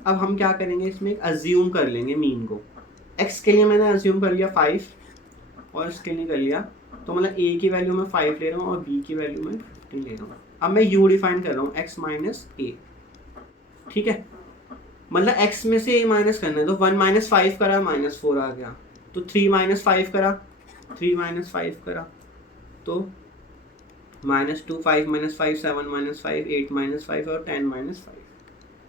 अब हम क्या करेंगे, इसमें एक अज्यूम कर लेंगे मीन को। x के लिए मैंने अज्यूम कर लिया 5 और इसके लिए कर लिया, तो मतलब a की वैल्यू में 5 ले रहा हूँ और b की वैल्यू में 15 ले रहा हूँ। अब मैं u डिफाइन कर रहा हूँ x माइनस a, ठीक है। मतलब x में से a माइनस करना है, तो 1 माइनस 5 करा -4 आ गया, तो 3 माइनस 5 करा 3 माइनस 5 करा तो -2 5 माइनस 5 7 माइनस 5 8 माइनस 5 और 10 माइनस 5,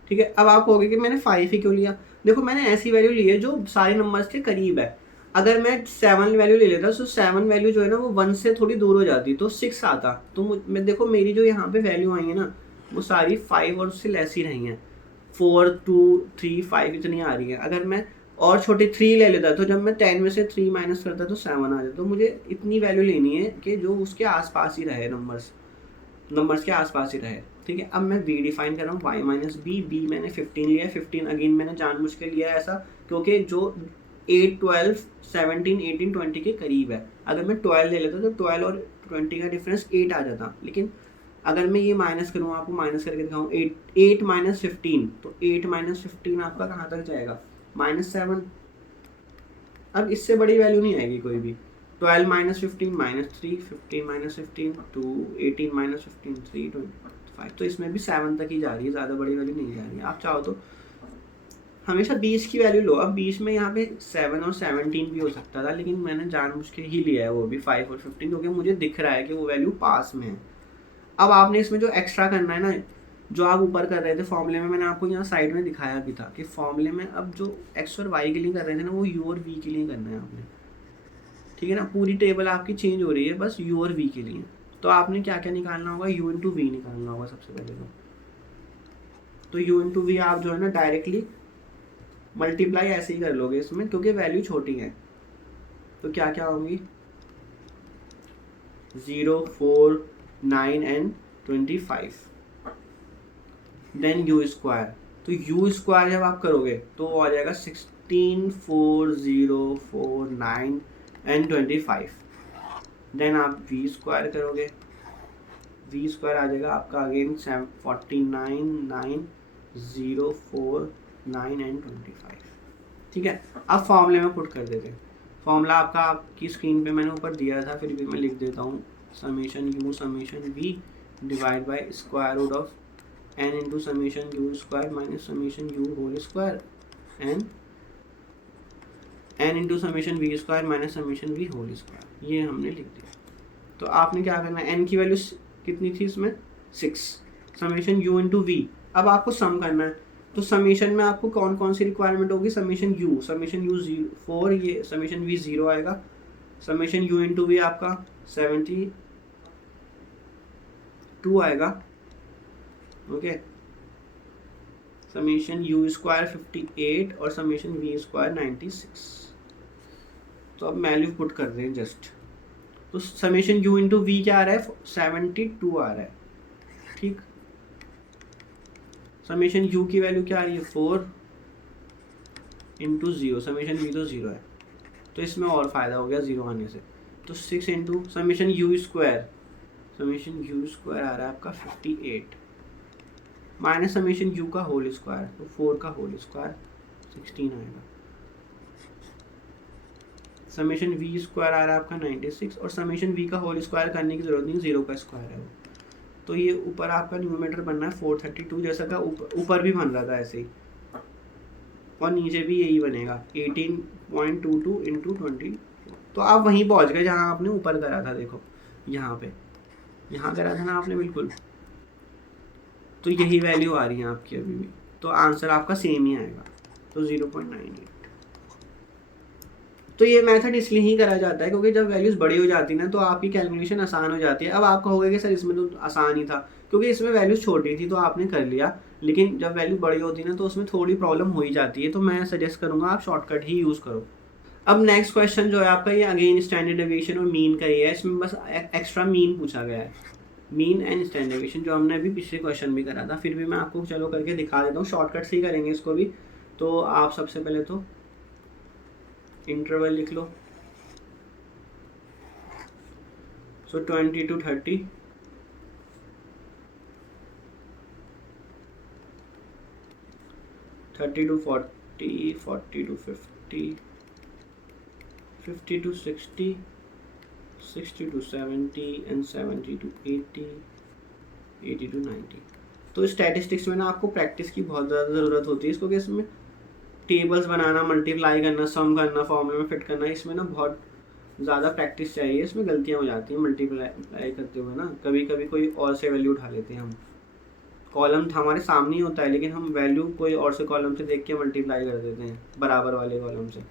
ठीक है। अब आप कहोगे कि मैंने 5 ही क्यों लिया, देखो मैंने ऐसी वैल्यू ली है जो सारे नंबर्स के करीब है। अगर मैं 7 वैल्यू ले लेता तो 7 वैल्यू जो है ना वो 1 से थोड़ी दूर हो जाती, तो 6 आता। तो मैं देखो मेरी जो यहाँ पे वैल्यू आई है ना वो सारी 5 और उससे लेस ही रही हैं, 4 2 3 5 इतनी आ रही है। अगर मैं और छोटी 3 ले लेता तो जब मैं 10 में से 3 माइनस करता तो 7 आ जाता। तो मुझे इतनी वैल्यू लेनी है कि जो उसके आसपास ही रहे, नंबर्स के आसपास ही रहे, ठीक है। अब मैं v डिफाइन कर रहा हूँ y माइनस बी, बी मैंने 15 लिया, 15 अगेन मैंने जानबूझ के लिया ऐसा क्योंकि जो 8 12 17 18 20 के करीब है। अगर मैं 12 ले लेता तो 12 और 20 का डिफरेंस 8 आ जाता, लेकिन अगर मैं ये माइनस करूँ, आपको माइनस करके दिखाऊँ, 8 माइनस 15, तो 8 माइनस 15 आपका कहाँ तक जाएगा -7। अब इससे बड़ी वैल्यू नहीं आएगी कोई भी। 12 माइनस 15 -3, 15 माइनस 15 2, 18 माइनस 15 3 25, तो इसमें भी 7 तक ही जा रही है, ज़्यादा बड़ी वैल्यू नहीं जा रही है। आप चाहो तो हमेशा 20 की वैल्यू लो। अब 20 में यहाँ पे 7 और 17 भी हो सकता था, लेकिन मैंने जानबूझ के ही लिया है वो भी 5 और 15, क्योंकि मुझे दिख रहा है कि वो वैल्यू पास में है। अब आपने इसमें जो एक्स्ट्रा करना है ना, जो आप ऊपर कर रहे थे फॉर्मूले में, मैंने आपको यहाँ साइड में दिखाया भी था कि फॉर्मूले में अब जो एक्स और वाई के लिए कर रहे थे ना वो यू और वी के लिए करना है आपने। ठीक है ना, पूरी टेबल आपकी चेंज हो रही है बस u और v के लिए। तो आपने क्या क्या निकालना होगा, u इंटू वी निकालना होगा सबसे पहले तो u इंटू वी आप जो है ना डायरेक्टली मल्टीप्लाई ऐसे ही कर लोगे इसमें, क्योंकि वैल्यू छोटी है। तो क्या क्या होंगी, 0, 4, 9 एंड 25। देन u स्क्वायर, तो u स्क्वायर जब आप करोगे तो वो आ जाएगा 16, 4, 0, 4, 9 एंड 25। देन आप v स्क्वायर करोगे, v स्क्वायर आ जाएगा आपका अगेन 49, 9, 0, 4, 9 एंड 25। ठीक है, अब फॉर्मूले में पुट कर देते हैं। फॉर्मूला आपका आपकी स्क्रीन पे मैंने ऊपर दिया था, फिर भी मैं लिख देता हूँ, summation u summation v divide by square root of n into summation u square minus summation u whole square and n into summation v square minus summation v whole square. ये हमने लिख दिया। तो आपने क्या करना है, n की वैल्यू कितनी थी इसमें 6, समेशन u इंटू v। अब आपको सम करना है, तो समेशन में आपको कौन कौन सी रिक्वायरमेंट होगी, समेशन u 4, ये समेशन v 0 आएगा, समेशन u इंटू v आपका 72 आएगा, ओके, समेशन u स्क्वायर 58 और समेशन v स्क्वायर 96। तो अब वैल्यू पुट कर दें जस्ट, तो समेशन u इंटू वी क्या आ रहा है 72 आ रहा है, ठीक। समेशन u की वैल्यू क्या आ रही है 4 इंटू 0, समेशन v तो 0 है, तो इसमें और फायदा हो गया 0 आने से। तो 6 इंटू समेशन u स्क्वायर आ रहा है आपका 58 माइनस समेशन u का होल स्क्वायर, तो 4 का होल स्क्वायर 16 आएगा, समेशन v स्क्वायर आ रहा है आपका 96 और समेशन v का होल स्क्वायर करने की जरूरत नहीं, 0 का स्क्वायर है वो। तो ये ऊपर आपका न्यूमरेटर बनना है 432 जैसा का ऊपर भी बन रहा था ऐसे ही, और नीचे भी यही बनेगा 18.22 इंटू 20। तो आप वहीं पहुंच गए जहाँ आपने ऊपर करा था, देखो यहाँ पे, यहाँ करा था ना आपने बिल्कुल, तो यही वैल्यू आ रही है आपकी अभी भी, तो आंसर आपका सेम ही आएगा, तो 0.98। तो ये मेथड इसलिए ही करा जाता है क्योंकि जब वैल्यूज़ बड़ी हो जाती है ना तो आपकी कैलकुलेशन आसान हो जाती है। अब आप कहोगे कि सर इसमें तो आसान ही था, क्योंकि इसमें वैल्यूज़ छोटी थी तो आपने कर लिया, लेकिन जब वैल्यू बड़ी होती है ना तो उसमें थोड़ी प्रॉब्लम हो ही जाती है। तो मैं सजेस्ट करूँगा आप शॉर्टकट ही यूज़ करो। अब नेक्स्ट क्वेश्चन जो है आपका, ये अगेन स्टैंडर्ड डेविएशन और मीन का ही है, इसमें बस एक्स्ट्रा मीन पूछा गया है, मीन एंड स्टैंडर्ड डेविएशन, जो हमने अभी पिछले क्वेश्चन भी करा था। फिर भी मैं आपको चलो करके दिखा देता हूँ, शॉर्टकट से ही करेंगे इसको भी। तो आप सबसे पहले तो इंटरवल लिख लो, सो 20 to 30, 30 to 40, 40 to 50, 50 to 60, 60 to 70 and 70 to 80, 80 to 90। तो स्टैटिस्टिक्स में ना आपको प्रैक्टिस की बहुत ज़्यादा ज़रूरत होती है इसको, कि इसमें टेबल्स बनाना, मल्टीप्लाई करना, सम करना, फॉर्मूले में फिट करना, इसमें ना बहुत ज़्यादा प्रैक्टिस चाहिए। इसमें गलतियाँ हो जाती हैं मल्टीप्लाई करते हुए ना, कभी कभी कोई और से वैल्यू उठा लेते हैं हम, कॉलम हमारे सामने ही होता है लेकिन हम वैल्यू कोई और से कॉलम से देख के मल्टीप्लाई कर देते हैं बराबर वाले कॉलम से।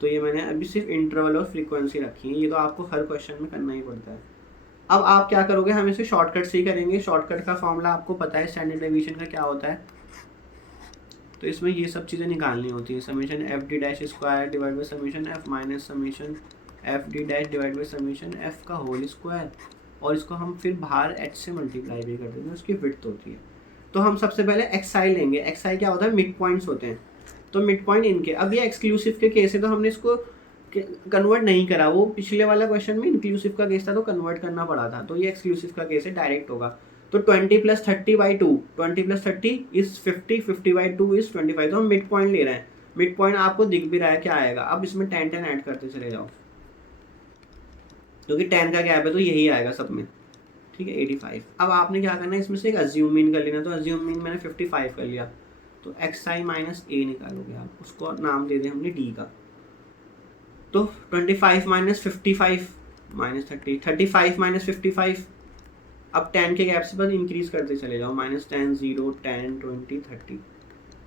तो ये मैंने अभी सिर्फ इंटरवल और फ्रीक्वेंसी रखी है, ये तो आपको हर क्वेश्चन में करना ही पड़ता है। अब आप क्या करोगे, हम इसे शॉर्टकट से ही करेंगे। शॉर्टकट का फॉर्मूला आपको पता है स्टैंडर्ड डेविएशन का क्या होता है, तो इसमें ये सब चीज़ें निकालनी होती है, summation F D dash square divide by summation F minus summation F D dash divide by summation F का होल स्क्वायर, और इसको हम फिर बाहर एच से मल्टीप्लाई भी कर देते हैं, उसकी विड्थ होती है। तो हम सबसे पहले एक्सआई लेंगे। एक्सआई क्या होता है, मिड पॉइंट्स होते हैं, तो मिड पॉइंट इनके। अब ये एक्सक्लूसिव के केस है तो हमने इसको कन्वर्ट नहीं करा, वो पिछले वाला क्वेश्चन में इंक्लूसिव का केस था तो कन्वर्ट करना पड़ा था, तो ये एक्सक्लूसिव का केस है, डायरेक्ट होगा। तो 20 + 30/2, 20 + 30 इज 50, 50/2 इज 25। तो हम मिड पॉइंट ले रहे हैं, मिड पॉइंट आपको दिख भी रहा है क्या आएगा। अब इसमें 10 10 ऐड करते चले जाओ, क्योंकि 10 का गैप है तो यही आएगा सब में, ठीक है 85। अब आपने क्या करना है, इसमें से एक अज्यूम मीन कर लेना, तो अज्यूम मीन मैंने 55 कर लिया, तो xi माइनस a निकालोगे आप, उसको नाम दे दें हमने d का। तो 25 माइनस 55 माइनस 30, 35 माइनस 55, अब 10 के गैप से बस इंक्रीज करते चले जाओ, -10, 0, 10, 20, 30,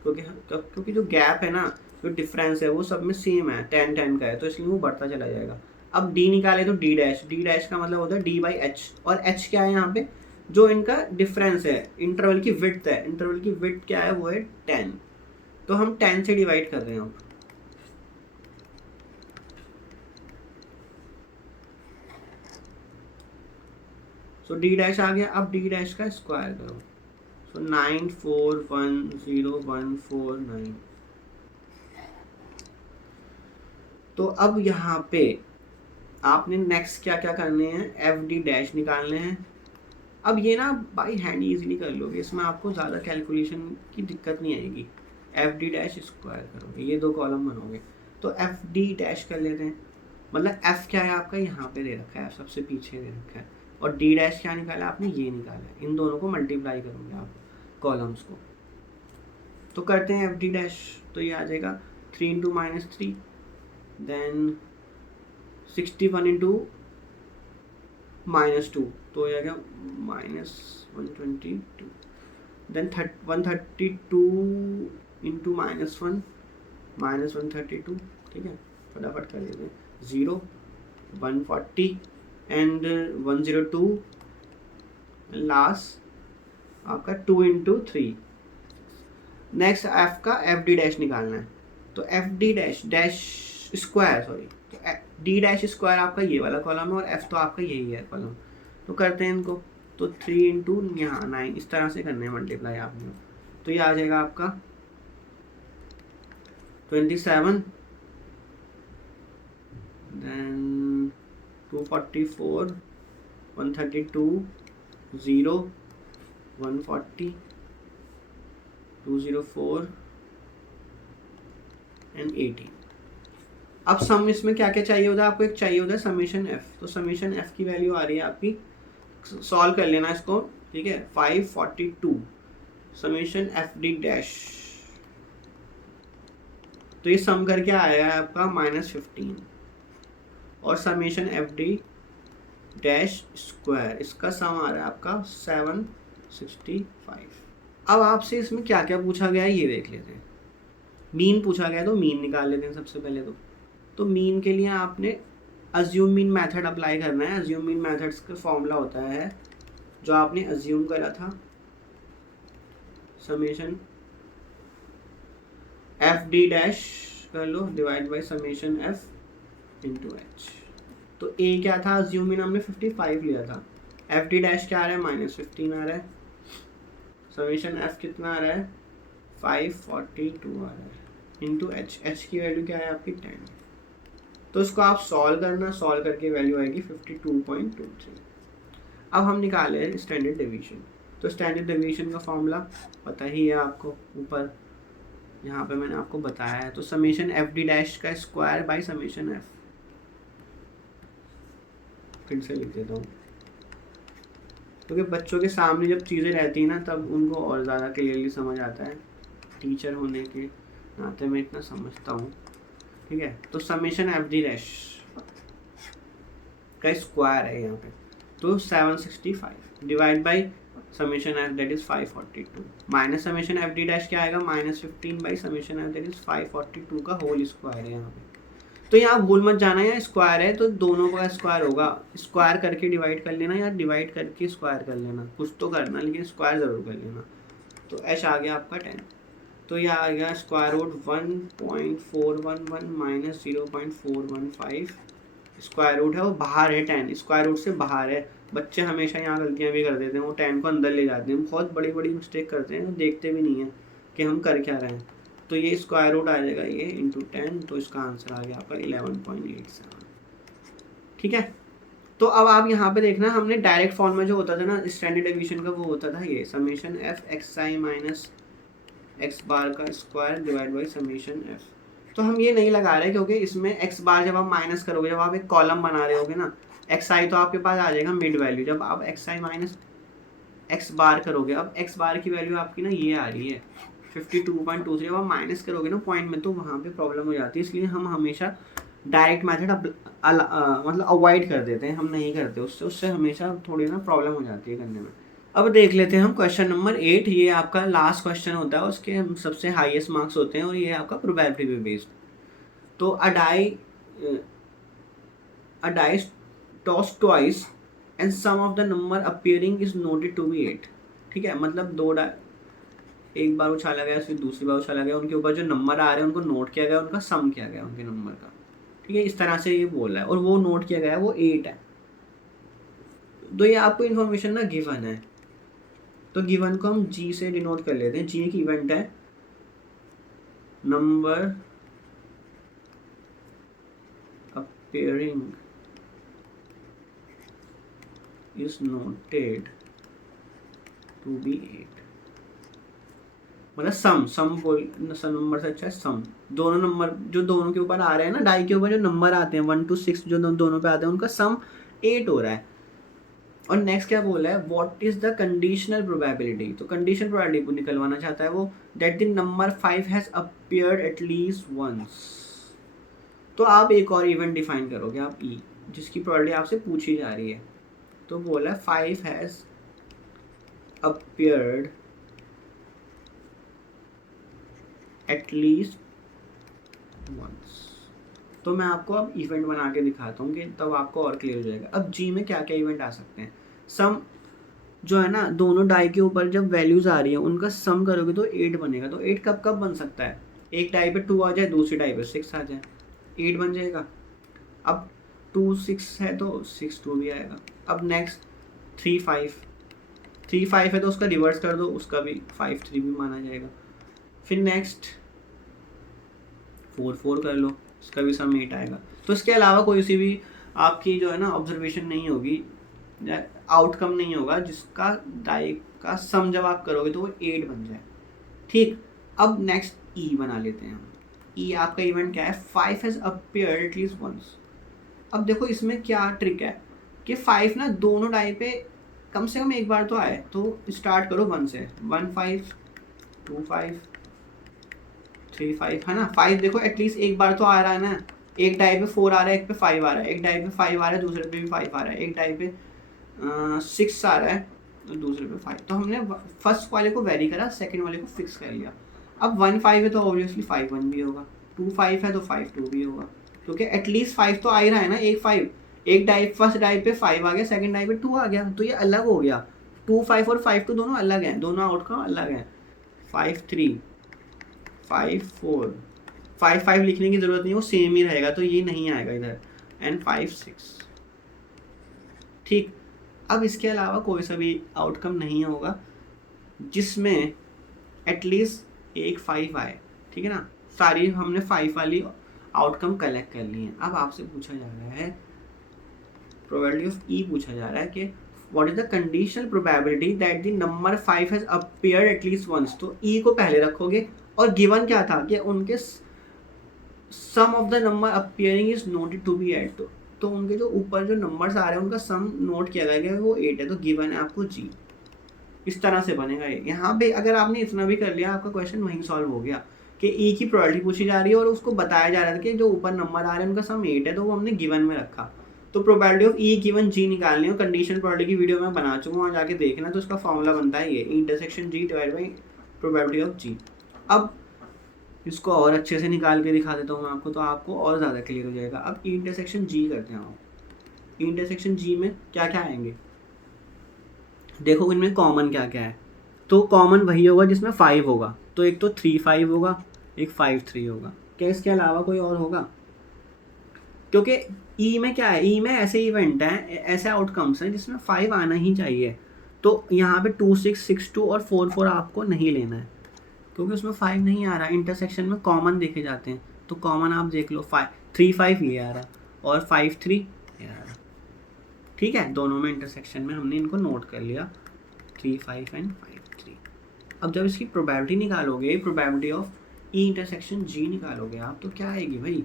क्योंकि जो गैप है ना, जो डिफरेंस है वो सब में सेम है, 10 10 का है, तो इसलिए वो बढ़ता चला जाएगा। अब डी निकाले तो डी डैश का मतलब होता है डी बाई एच, और एच क्या है यहाँ पे, जो इनका डिफरेंस है, इंटरवल की विड्थ है, इंटरवल की विड्थ क्या है, वो है 10, तो हम 10 से डिवाइड कर रहे हैं अब। सो डी डैश आ गया, अब डी डैश का स्क्वायर करो, सो 94101449। तो अब यहाँ पे आपने नेक्स्ट क्या क्या करने हैं, एफ डी डैश निकालने हैं। अब ये ना बाई हैंड इजीली कर लोगे, इसमें आपको ज़्यादा कैलकुलेशन की दिक्कत नहीं आएगी। एफ डी डैश स्क्वायर करोगे, ये 2 कॉलम बनोगे, तो एफ डी डैश कर लेते हैं। मतलब एफ क्या है आपका, यहाँ पे दे रखा है, सबसे पीछे दे रखा है, और डी डैश क्या निकाला आपने, ये निकाला है। इन दोनों को मल्टीप्लाई करोगे आप कॉलम्स को, तो करते हैं एफ डी डैश, तो ये आ जाएगा 3 इंटू -3, देन 61 इंटू -2, तो हो जाएगा -122, देन 132 इंटू -1 -132, ठीक है, फटाफट कर लेते हैं, 0 140 एंड 102, लास्ट आपका 2 इंटू 3। नेक्स्ट एफ का एफ डी डैश निकालना है, तो F D dash dash square, sorry, तो डी डैश स्क्वायर आपका ये वाला कॉलम है और एफ तो आपका यही है कॉलम, तो करते हैं इनको, तो 3 इंटू यहाँ 9, इस तरह से करने हैं मल्टीप्लाई आपने, तो ये आ जाएगा आपका 27, देन 244, 132, 0, 140, 204 एंड 18। अब सम इसमें क्या क्या चाहिए होता है आपको, एक चाहिए होता है समेशन एफ, तो समेशन एफ की वैल्यू आ रही है आपकी, सॉल्व कर लेना इसको, ठीक है, 542 समेशन एफ डी डैश, तो ये सम करके आया है आपका -15, और summation F D dash square, इसका सम आ रहा है आपका 765। अब आपसे इसमें क्या क्या पूछा गया है ये देख लेते हैं। मीन पूछा गया है, तो मीन निकाल लेते हैं सबसे पहले। तो मीन के लिए आपने अज्यूम मीन मेथड अप्लाई करना है। अज्यूम मीन मेथड्स का फॉर्मूला होता है जो आपने अज्यूम करा था, समेशन एफ डी डैश कर लो divide by summation F into H. तो ए क्या था, अज्यूम मीन हमने 55 लिया था, एफ डी डैश क्या आ रहा है, -15 आ रहा है, समेशन एफ कितना आ रहा है, 542 आ रहा है, इंटू एच, एच की वैल्यू क्या है आपकी 10। तो इसको आप सॉल्व करना, सॉल्व करके वैल्यू आएगी 52.23। अब हम निकाले हैं स्टैंडर्ड डेविएशन। तो स्टैंडर्ड डेविएशन का फॉर्मूला पता ही है आपको, ऊपर यहाँ पे मैंने आपको बताया है। तो समेशन एफ डी डैश का स्क्वायर बाई समेशन एफ, फिर से लिख देता हूँ क्योंकि बच्चों के सामने जब चीज़ें रहती हैं ना तब उनको और ज़्यादा क्लियरली समझ आता है। टीचर होने के नाते मैं इतना समझता हूँ, ठीक है। तो समेशन एफ डी डैश का स्क्वायर है यहाँ पे, तो 765 divide by summation F that is 542, minus summation F D dash क्या आएगा, -15 by summation F that is 542 का होल स्क्वायर है यहाँ पे। तो यहाँ भूल मत जाना, यहाँ स्क्वायर है तो दोनों का स्क्वायर होगा, स्क्वायर करके डिवाइड कर लेना या डिवाइड करके स्क्वायर कर लेना, कुछ तो करना लेकिन स्क्वायर ज़रूर कर लेना। तो एच आ गया आपका 10, तो यह आ गया square root 1.411 minus 0.415, square root है वो बाहर है, 10 स्क्वायर रूट से बाहर है। बच्चे हमेशा यहाँ गलतियाँ भी कर देते हैं, वो 10 को अंदर ले जाते हैं, बहुत बड़ी बड़ी मिस्टेक करते हैं, देखते भी नहीं है कि हम कर क्या रहे हैं। तो ये स्क्वायर रूट आ जाएगा ये इंटू 10, तो इसका आंसर आ गया आपका 11.87, ठीक है। तो अब आप यहाँ पे देखना, हमने डायरेक्ट फॉर्म में जो होता था ना स्टैंडर्ड डेविएशन का, वो होता था ये summation F X I minus X bar का square divide by summation F. तो हम ये नहीं लगा रहे क्योंकि इसमें एक्स बार जब आप माइनस करोगे, जब आप एक कॉलम बना रहे होगे ना, एक्स आई तो आपके पास आ जाएगा मिड वैल्यू, जब आप एक्स आई माइनस एक्स बार करोगे, अब एक्स बार की वैल्यू आपकी ना ये आ रही है 52.23, जब आप माइनस करोगे ना पॉइंट में तो वहाँ पे प्रॉब्लम हो जाती है। इसलिए हम हमेशा डायरेक्ट मेथड मतलब अवॉइड कर देते हैं, हम नहीं करते उससे हमेशा थोड़ी ना प्रॉब्लम हो जाती है करने में। अब देख लेते हैं हम क्वेश्चन नंबर 8, ये आपका लास्ट क्वेश्चन होता है, उसके सबसे हाईएस्ट मार्क्स होते हैं और ये आपका प्रोबेबिलिटी पे बेस्ड। तो अ die a dice tossed twice and sum of the number appearing is noted to be 8। ठीक है, मतलब दो एक बार उछाला गया, फिर दूसरी बार उछाला गया, उनके ऊपर जो नंबर आ रहे हैं उनको नोट किया गया, उनका सम किया गया उनके नंबर का। ठीक है, इस तरह से ये बोल रहा है और वो नोट किया गया है वो 8 है। तो ये आपको इन्फॉर्मेशन ना गिवन है, तो गिवन को हम जी से डिनोट कर लेते हैं। जी एक इवेंट है, number appearing is noted to be 8। मतलब सम बोल नंबर से अच्छा है सम, दोनों नंबर जो दोनों के ऊपर आ रहे हैं ना, डाई के ऊपर जो नंबर आते हैं 1 to 6 जो दोनों पे आते हैं उनका सम 8 हो रहा है। और नेक्स्ट क्या बोला है, what is the conditional probability, तो कंडीशनल प्रोबेबिलिटी को निकलवाना चाहता है वो, that the number 5 has appeared at least once. तो आप एक और इवेंट डिफाइन करोगे आप ई, जिसकी प्रोबेबिलिटी आपसे पूछी जा रही है। तो बोला 5 हैज अपीयर्ड एटलीस्ट वंस। तो मैं आपको अब इवेंट बना के दिखाता हूँ कि तब आपको और क्लियर हो जाएगा। अब जी में क्या क्या इवेंट आ सकते हैं, सम जो है ना, दोनों डाई के ऊपर जब वैल्यूज आ रही है उनका सम करोगे तो 8 बनेगा। तो 8 कब कब बन सकता है, एक डाई पे 2 आ जाए, दूसरी डाई पे 6 आ जाए, 8 बन जाएगा। अब 2 6 है तो 6 2 भी आएगा। अब नेक्स्ट 3 5 है तो उसका रिवर्स कर दो, उसका भी 5 3 भी माना जाएगा। फिर नेक्स्ट 4 4 कर लो, उसका भी सम 8 आएगा। तो इसके अलावा कोई सी भी आपकी जो है ना ऑब्जर्वेशन नहीं होगी, आउटकम नहीं होगा जिसका डाई का सम जब आप करोगे तो वो 8 बन जाए। ठीक, अब नेक्स्ट ई बना लेते हैं हम। ई आपका इवेंट क्या है, 5 हैज अपीयर्ड एटलीस्ट वंस। अब देखो इसमें क्या ट्रिक है कि 5 ना दोनों डाई पे कम से कम एक बार तो आए। तो स्टार्ट करो 1 से, 1 5 2 5 3 5 है ना। 5 देखो एटलीस्ट एक बार तो आ रहा है ना, एक डाई पे 4 आ रहा है, एक पे 5 आ रहा है, एक डाई पे 5 आ रहा है, दूसरे पे भी 5 आ रहा है, एक डाई पे 6 आ रहा है और दूसरे पे 5। तो हमने फर्स्ट वाले को वेरी करा, सेकंड वाले को फिक्स कर लिया। अब 1 5 है तो ऑब्वियसली 5 1 भी होगा, 2 5 है तो 5 2 भी होगा, क्योंकि एटलीस्ट 5 तो आ ही रहा है ना। एक 5, एक डाई फर्स्ट डाई पे 5 आ गया, सेकंड डाई पे 2 आ गया, तो ये अलग हो गया। 2 5 और 5 2 दोनों अलग हैं, दोनों आउटकम अलग हैं। 5 3 5 4 5 5 लिखने की ज़रूरत नहीं, वो सेम ही रहेगा, तो ये नहीं आएगा इधर। एंड 5 6। ठीक, अब इसके अलावा कोई सा भी आउटकम नहीं होगा जिसमें एटलीस्ट एक 5 आए। ठीक है ना, सारी हमने 5 वाली आउटकम कलेक्ट कर ली हैं। अब आपसे पूछा जा रहा है, प्रोबेबिलिटी ऑफ ई पूछा जा रहा है कि what is the conditional probability that the number 5 has appeared at least once. तो ई को पहले रखोगे और गिवन क्या था कि उनके sum of the number appearing is noted to be 8। तो उनके जो ऊपर जो नंबर्स आ रहे हैं उनका सम नोट किया गया वो 8 है, तो गिवन है आपको जी। इस तरह से बनेगा ये। यहाँ पे अगर आपने इतना भी कर लिया आपका क्वेश्चन वहीं सॉल्व हो गया कि ई की प्रोबेबिलिटी पूछी जा रही है और उसको बताया जा रहा था कि जो ऊपर नंबर आ रहे हैं उनका सम 8 है, तो वो हमने गिवन में रखा। तो प्रोबेबिलिटी ऑफ ई गिवन जी निकालनी हो, कंडीशन प्रोबेबिलिटी की वीडियो मैं बना चुका हूँ, वहाँ जाके देखना। तो उसका फॉर्मूला बनता है ये intersection G divide by probability of G. अब इसको और अच्छे से निकाल के दिखा देता हूँ मैं आपको, तो आपको और ज़्यादा क्लियर हो जाएगा। अब इंटरसेक्शन जी करते हैं आप। इंटरसेक्शन जी में क्या क्या आएंगे, देखो इनमें कॉमन क्या क्या है। तो कॉमन वही होगा जिसमें 5 होगा, तो एक तो 3 5 होगा, एक 5 3 होगा। क्या इसके अलावा कोई और होगा, क्योंकि ई में क्या है, ई में ऐसे इवेंट हैं, ऐसे आउटकम्स हैं जिसमें 5 आना ही चाहिए। तो यहाँ पे 2 6 6 2 और 4 4 आपको नहीं लेना है, क्योंकि उसमें 5 नहीं आ रहा। इंटरसेक्शन में कॉमन देखे जाते हैं, तो कॉमन आप देख लो 3 5 ये आ रहा और 5 3 ये आ रहा। ठीक है, दोनों में इंटरसेक्शन में हमने इनको नोट कर लिया, 3 5 एंड 5 3। अब जब इसकी प्रोबेबिलिटी निकालोगे, प्रोबेबिलिटी ऑफ ई इंटरसेक्शन जी निकालोगे आप, तो क्या आएगी भाई,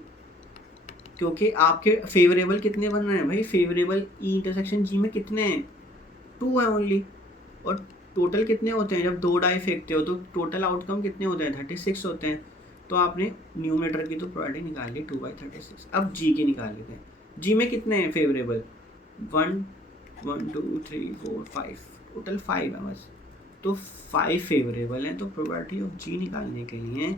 क्योंकि आपके फेवरेबल कितने बन रहे हैं भाई, फेवरेबल ई इंटरसेक्शन जी में कितने हैं, 2 है ओनली। और टोटल कितने होते हैं, जब 2 डाई फेंकते हो तो टोटल आउटकम कितने होते हैं, 36 होते हैं। तो आपने न्यूमरेटर की तो प्रोबेबिलिटी निकाल ली 2/36। अब जी की निकाल लेते हैं। जी में कितने हैं फेवरेबल, 1 1 2 3 4 5, टोटल 5 है बस। तो 5 फेवरेबल हैं, तो प्रोबेबिलिटी ऑफ जी निकालने के लिए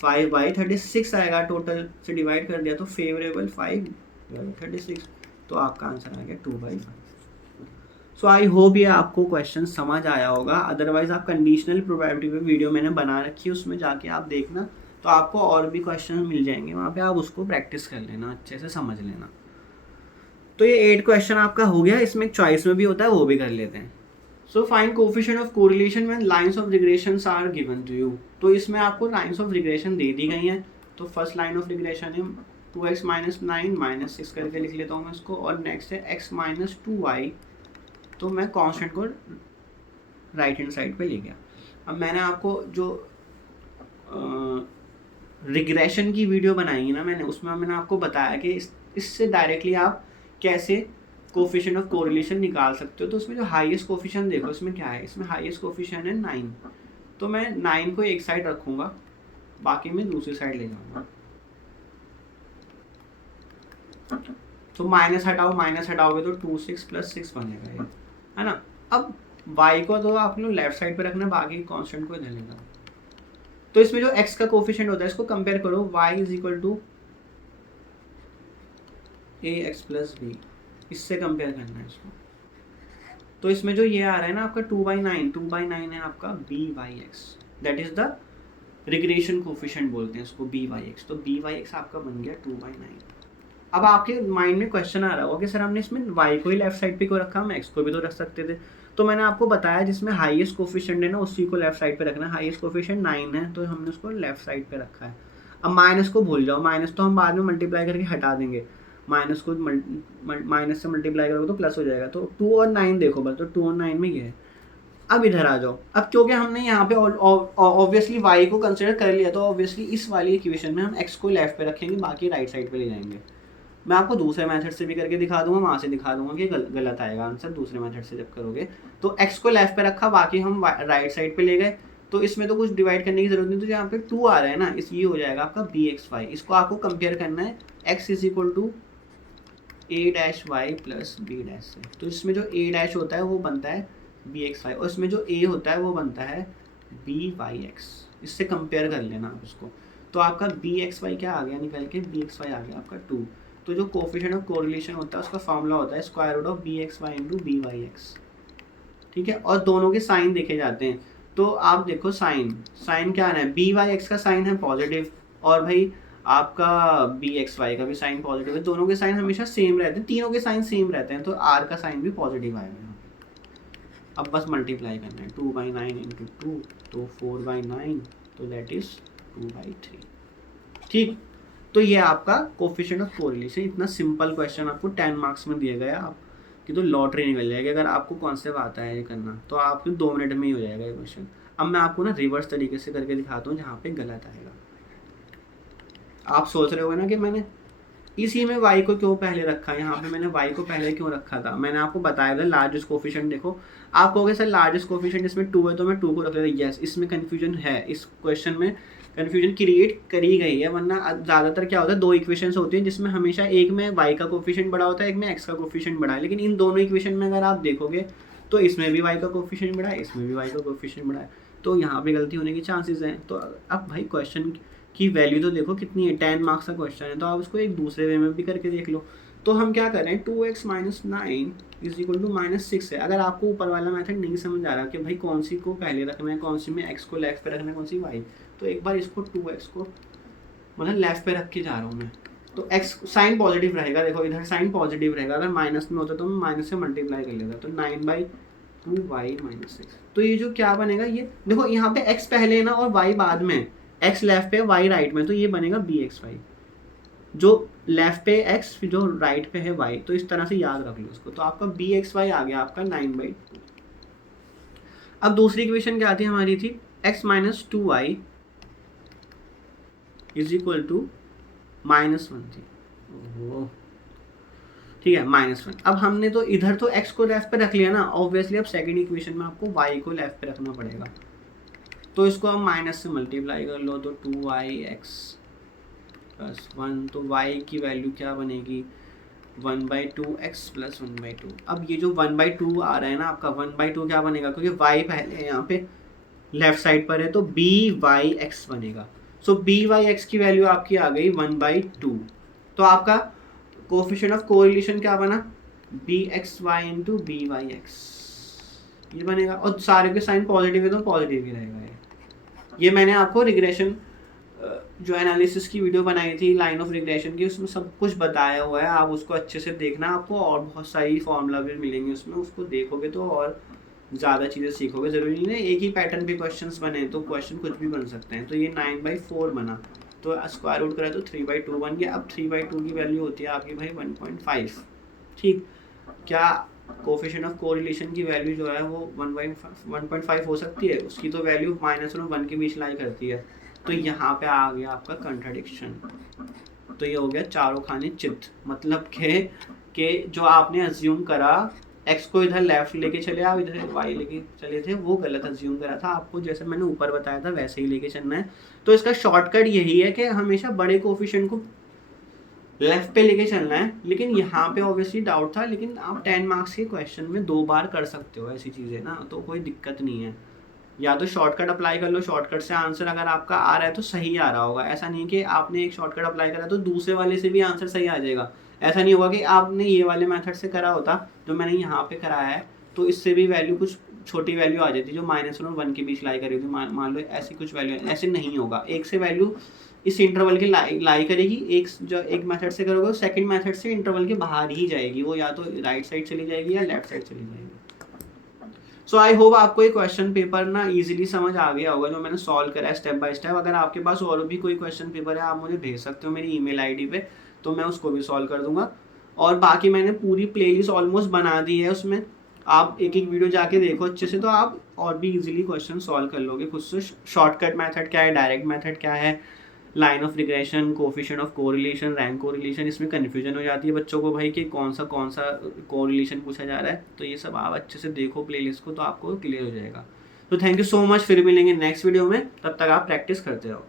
5/36 आएगा, टोटल से डिवाइड कर दिया तो फेवरेबल 5/36। तो आपका आंसर आ गया 2/5। सो आई होप ये आपको क्वेश्चन समझ आया होगा। अदरवाइज आप कंडीशनल प्रोबेबिलिटी पे वीडियो मैंने बना रखी है, उसमें जाके आप देखना, तो आपको और भी क्वेश्चन मिल जाएंगे वहाँ पे, आप उसको प्रैक्टिस कर लेना, अच्छे से समझ लेना। तो ये 8 क्वेश्चन आपका हो गया। इसमें एक चॉइस में भी होता है, वो भी कर लेते हैं। So find coefficient of correlation when lines of regressions are given to you. तो इसमें आपको लाइंस ऑफ रिग्रेशन दे दी गई हैं। तो फर्स्ट लाइन ऑफ रिग्रेशन है 2x - 9 - 6 करके लिख लेता हूँ मैं इसको, और नेक्स्ट है x - 2y। तो मैं कांस्टेंट को राइट हैंड साइड पे ले गया। अब मैंने आपको जो रिग्रेशन की वीडियो बनाई है ना मैंने, उसमें मैंने आपको बताया कि इससे डायरेक्टली आप कैसे कोफिशिएंट ऑफ कोरिलेशन निकाल सकते हो। तो उसमें जो हाईएस्ट कोफिशिएंट देखो, इसमें क्या है, इसमें हाईएस्ट कोफिशिएंट है 9। तो मैं 9 को एक साइड रखूँगा, बाकी मैं दूसरी साइड ले जाऊँगा। तो माइनस हटाओगे तो 2 6 + 6 बनेगा ये, है ना। अब y को तो आप लोग लेफ्ट साइड पे रखना, बाकी कांस्टेंट को इधर लेना। तो इसमें जो x का कोफिशिएंट होता है, इसको कंपेयर करो, y = ax + b, इससे कंपेयर करना है इसको। तो इसमें जो ये आ रहा है ना आपका 2/9 है आपका b/x, that is the regression coefficient बोलते हैं इसको, b/x। तो b/x आपका बन गया 2/9। अब आपके माइंड में क्वेश्चन आ रहा होगा कि सर हमने इसमें y को ही लेफ्ट साइड पे क्यों रखा, हम x को भी तो रख सकते थे। तो मैंने आपको बताया जिसमें हाईएस्ट कोफिशिएंट है ना, उसी को लेफ्ट साइड पे रखना है। हाईएस्ट कोफिशिएंट 9 है, तो हमने उसको लेफ्ट साइड पे रखा है। अब माइनस को भूल जाओ, माइनस तो हम बाद में मल्टीप्लाई करके हटा देंगे। माइनस को माइनस से मल्टीप्लाई करोगे तो प्लस हो जाएगा। तो 2 और 9 देखो बस, तो 2 और 9 में ये है। अब इधर आ जाओ। अब क्योंकि हमने यहाँ पे ऑब्वियसली y को कंसिडर कर लिया, तो ऑब्वियसली इस वाली इक्वेशन में हम x को लेफ्ट पे रखेंगे, बाकी राइट साइड पे ले जाएंगे। मैं आपको दूसरे मेथड से भी करके दिखा दूंगा, वहाँ से दिखा दूंगा कि गलत आएगा आंसर दूसरे मेथड से जब करोगे। तो x को लेफ्ट पे रखा, बाकी हम राइट साइड पे ले गए। तो इसमें तो कुछ डिवाइड करने की जरूरत नहीं, तो यहाँ पे 2 आ रहा है ना, इस ये हो जाएगा आपका bxy। इसको आपको कंपेयर करना है x = a-y + b' से। तो इसमें जो a' होता है वो बनता है bxy, और इसमें जो a होता है वो बनता है by(x). इससे कंपेयर कर लेना आप इसको। तो आपका bxy क्या आ गया निकल के, bxy आ गया आपका 2। तो जो कोफिशिएंट ऑफ कोरिलेशन होता है उसका फॉर्मूला होता है √of bxy × by(x). ठीक है, और दोनों के साइन देखे जाते हैं। तो आप देखो साइन क्या है, by(x) का साइन है पॉजिटिव, और भाई आपका bxy का भी साइन पॉजिटिव है। दोनों के साइन हमेशा सेम रहते हैं, तीनों के साइन सेम रहते हैं, तो r का साइन भी पॉजिटिव आएगा। अब बस मल्टीप्लाई करना है, 2/9 × 2, तो 4/9, तो दैट इज 2/3। ठीक, तो ये आपका कोफिशिएंट ऑफ कोरिलेशन। इतना सिंपल क्वेश्चन आपको 10 मार्क्स में दिया गया, आपकी तो लॉटरी निकल जाएगी। अगर आपको कॉन्सेप्ट आता है ये करना, तो आपके 2 मिनट में ही हो जाएगा ये क्वेश्चन। अब मैं आपको ना रिवर्स तरीके से करके दिखाता हूँ जहाँ पे गलत आएगा। आप सोच रहे होगे ना कि मैंने इसी में y को क्यों पहले रखा, यहाँ पे मैंने y को पहले क्यों रखा था। मैंने आपको बताया था लार्जेस्ट कोफिशिएंट देखो। आप कहोगे सर लार्जेस्ट कोफिशिएंट इसमें 2 है, तो मैं 2 को रख लेता। यस, इसमें कन्फ्यूजन है, इस क्वेश्चन में कन्फ्यूजन क्रिएट करी गई है। वरना ज़्यादातर क्या होता है, 2 इक्वेशंस होती हैं जिसमें हमेशा एक में y का कोफिशिएंट बड़ा होता है, एक में x का कोफिशिएंट बड़ा है। लेकिन इन दोनों इक्वेशन में अगर आप देखोगे तो इसमें भी y का कोफिशिएंट बड़ा है, इसमें भी y का कोफिशिएंट बड़ा है, तो यहाँ पे गलती होने की चांसेस हैं। तो अब भाई क्वेश्चन की वैल्यू तो देखो कितनी है, 10 मार्क्स का क्वेश्चन है, तो आप उसको एक दूसरे वे में भी करके देख लो। तो हम क्या कर रहे हैं, 2x - 9 = -6 है। अगर आपको ऊपर वाला मेथड नहीं समझ आ रहा कि भाई कौन सी को पहले रखना है, कौन सी में x को लेफ्ट पे रखना है, कौन सी y, तो एक बार इसको 2x को मतलब लेफ्ट पे रख के जा रहा हूँ मैं। तो x साइन पॉजिटिव रहेगा, देखो इधर साइन पॉजिटिव रहेगा। अगर माइनस में होता तो मैं माइनस से मल्टीप्लाई कर लेता, तो 9/2y - 6। तो ये जो क्या बनेगा, ये देखो यहाँ पे x पहले है ना और y बाद में, x लेफ्ट पे y राइट में, तो ये बनेगा bxy। जो लेफ्ट पे x, जो राइट पे है y, तो इस तरह से याद रख लो उसको। तो आपका bxy आ गया आपका 9/2। अब दूसरी इक्वेशन क्या थी हमारी, थी x - 2y = -1 थी। ओह ठीक है, -1। अब हमने तो इधर तो x को लेफ्ट पे रख लिया ना, ऑब्वियसली अब सेकंड इक्वेशन में आपको y को लेफ्ट पे रखना पड़ेगा। तो इसको हम माइनस से मल्टीप्लाई कर लो, तो 2yx + 1, तो y की वैल्यू क्या बनेगी, 1/2x + 1/2। अब ये जो 1/2 आ रहा है ना आपका, 1/2 क्या बनेगा, क्योंकि y पहले यहाँ पे लेफ्ट साइड पर है, तो by(x) बनेगा। सो by(x) की वैल्यू आपकी आ गई 1/2। तो आपका कोफिशिएंट ऑफ कोरिलेशन क्या बना, b x y into b y x, ये बनेगा। और सारे के साइन पॉजिटिव है तो पॉजिटिव ही रहेगा ये मैंने आपको रिग्रेशन जो एनालिसिस की वीडियो बनाई थी लाइन ऑफ रिग्रेशन की, उसमें सब कुछ बताया हुआ है, आप उसको अच्छे से देखना, आपको और बहुत सारी फॉर्मूला भी मिलेंगे उसमें, उसको देखोगे तो और ज़्यादा चीज़ें सीखोगे। ज़रूरी नहीं है एक ही पैटर्न पे क्वेश्चंस बने, तो क्वेश्चन कुछ भी बन सकते हैं। तो ये 9/4 बना, तो स्क्वायर रूट करा तो 3/2 बन गया। अब 3/2 की वैल्यू होती है आपकी भाई 1.5, ठीक। क्या कोफिशिएंट ऑफ कोरिलेशन की वैल्यू जो है वो 1.5 हो सकती है? उसकी तो वैल्यू -1 और 1 के बीच लाई करती है। तो यहाँ पे आ गया आपका कंट्राडिक्शन। तो ये हो गया चारों खाने चित्त, मतलब के जो आपने अज्यूम करा एक्स को इधर लेफ्ट लेके चले, आप इधर वाई लेके चले थे, वो गलत अज्यूम करा था। आपको जैसे मैंने ऊपर बताया था वैसे ही लेके चलना है। तो इसका शॉर्टकट यही है कि हमेशा बड़े कोफिशिएंट को लेफ्ट पे लेके चलना है। लेकिन यहाँ पे ऑब्वियसली डाउट था, लेकिन आप 10 मार्क्स के क्वेश्चन में 2 बार कर सकते हो ऐसी चीज़ें ना, तो कोई दिक्कत नहीं है। या तो शॉर्टकट अप्लाई कर लो, शॉर्टकट से आंसर अगर आपका आ रहा है तो सही आ रहा होगा। ऐसा नहीं कि आपने एक शॉर्टकट अप्लाई करा तो दूसरे वाले से भी आंसर सही आ जाएगा। ऐसा नहीं होगा कि आपने ये वाले मेथड से करा होता जो मैंने यहाँ पे कराया है, तो इससे भी वैल्यू कुछ छोटी वैल्यू आ जाती जो -1 और 1 के बीच लाई करी थी। मान लो ऐसी कुछ वैल्यू, ऐसे नहीं होगा। एक से वैल्यू इस इंटरवल के लाई करेगी, एक मेथड से करोगे सेकंड मेथड से इंटरवल के बाहर ही जाएगी, वो या तो राइट साइड चली जाएगी या लेफ्ट साइड चली जाएगी। सो आई होप आपको ये क्वेश्चन पेपर ना इजीली समझ आ गया होगा जो मैंने सॉल्व करा है स्टेप बाय स्टेप। अगर आपके पास और भी कोई क्वेश्चन पेपर है आप मुझे भेज सकते हो मेरी ईमेल आईडी पे, तो मैं उसको भी सॉल्व कर दूंगा। और बाकी मैंने पूरी प्लेलिस्ट ऑलमोस्ट बना दी है, उसमें आप एक एक वीडियो जाके देखो अच्छे से, तो आप और भी इजीली क्वेश्चन सॉल्व कर लोगे खुद से। शॉर्टकट मेथड क्या है, डायरेक्ट मेथड क्या है, line of regression, coefficient of correlation, rank correlation, इसमें कन्फ्यूजन हो जाती है बच्चों को भाई कि कौन सा कोरिलेशन पूछा जा रहा है। तो ये सब आप अच्छे से देखो प्लेलिस्ट को, तो आपको क्लियर हो जाएगा। तो थैंक यू सो मच, फिर मिलेंगे नेक्स्ट वीडियो में, तब तक आप प्रैक्टिस करते रहो।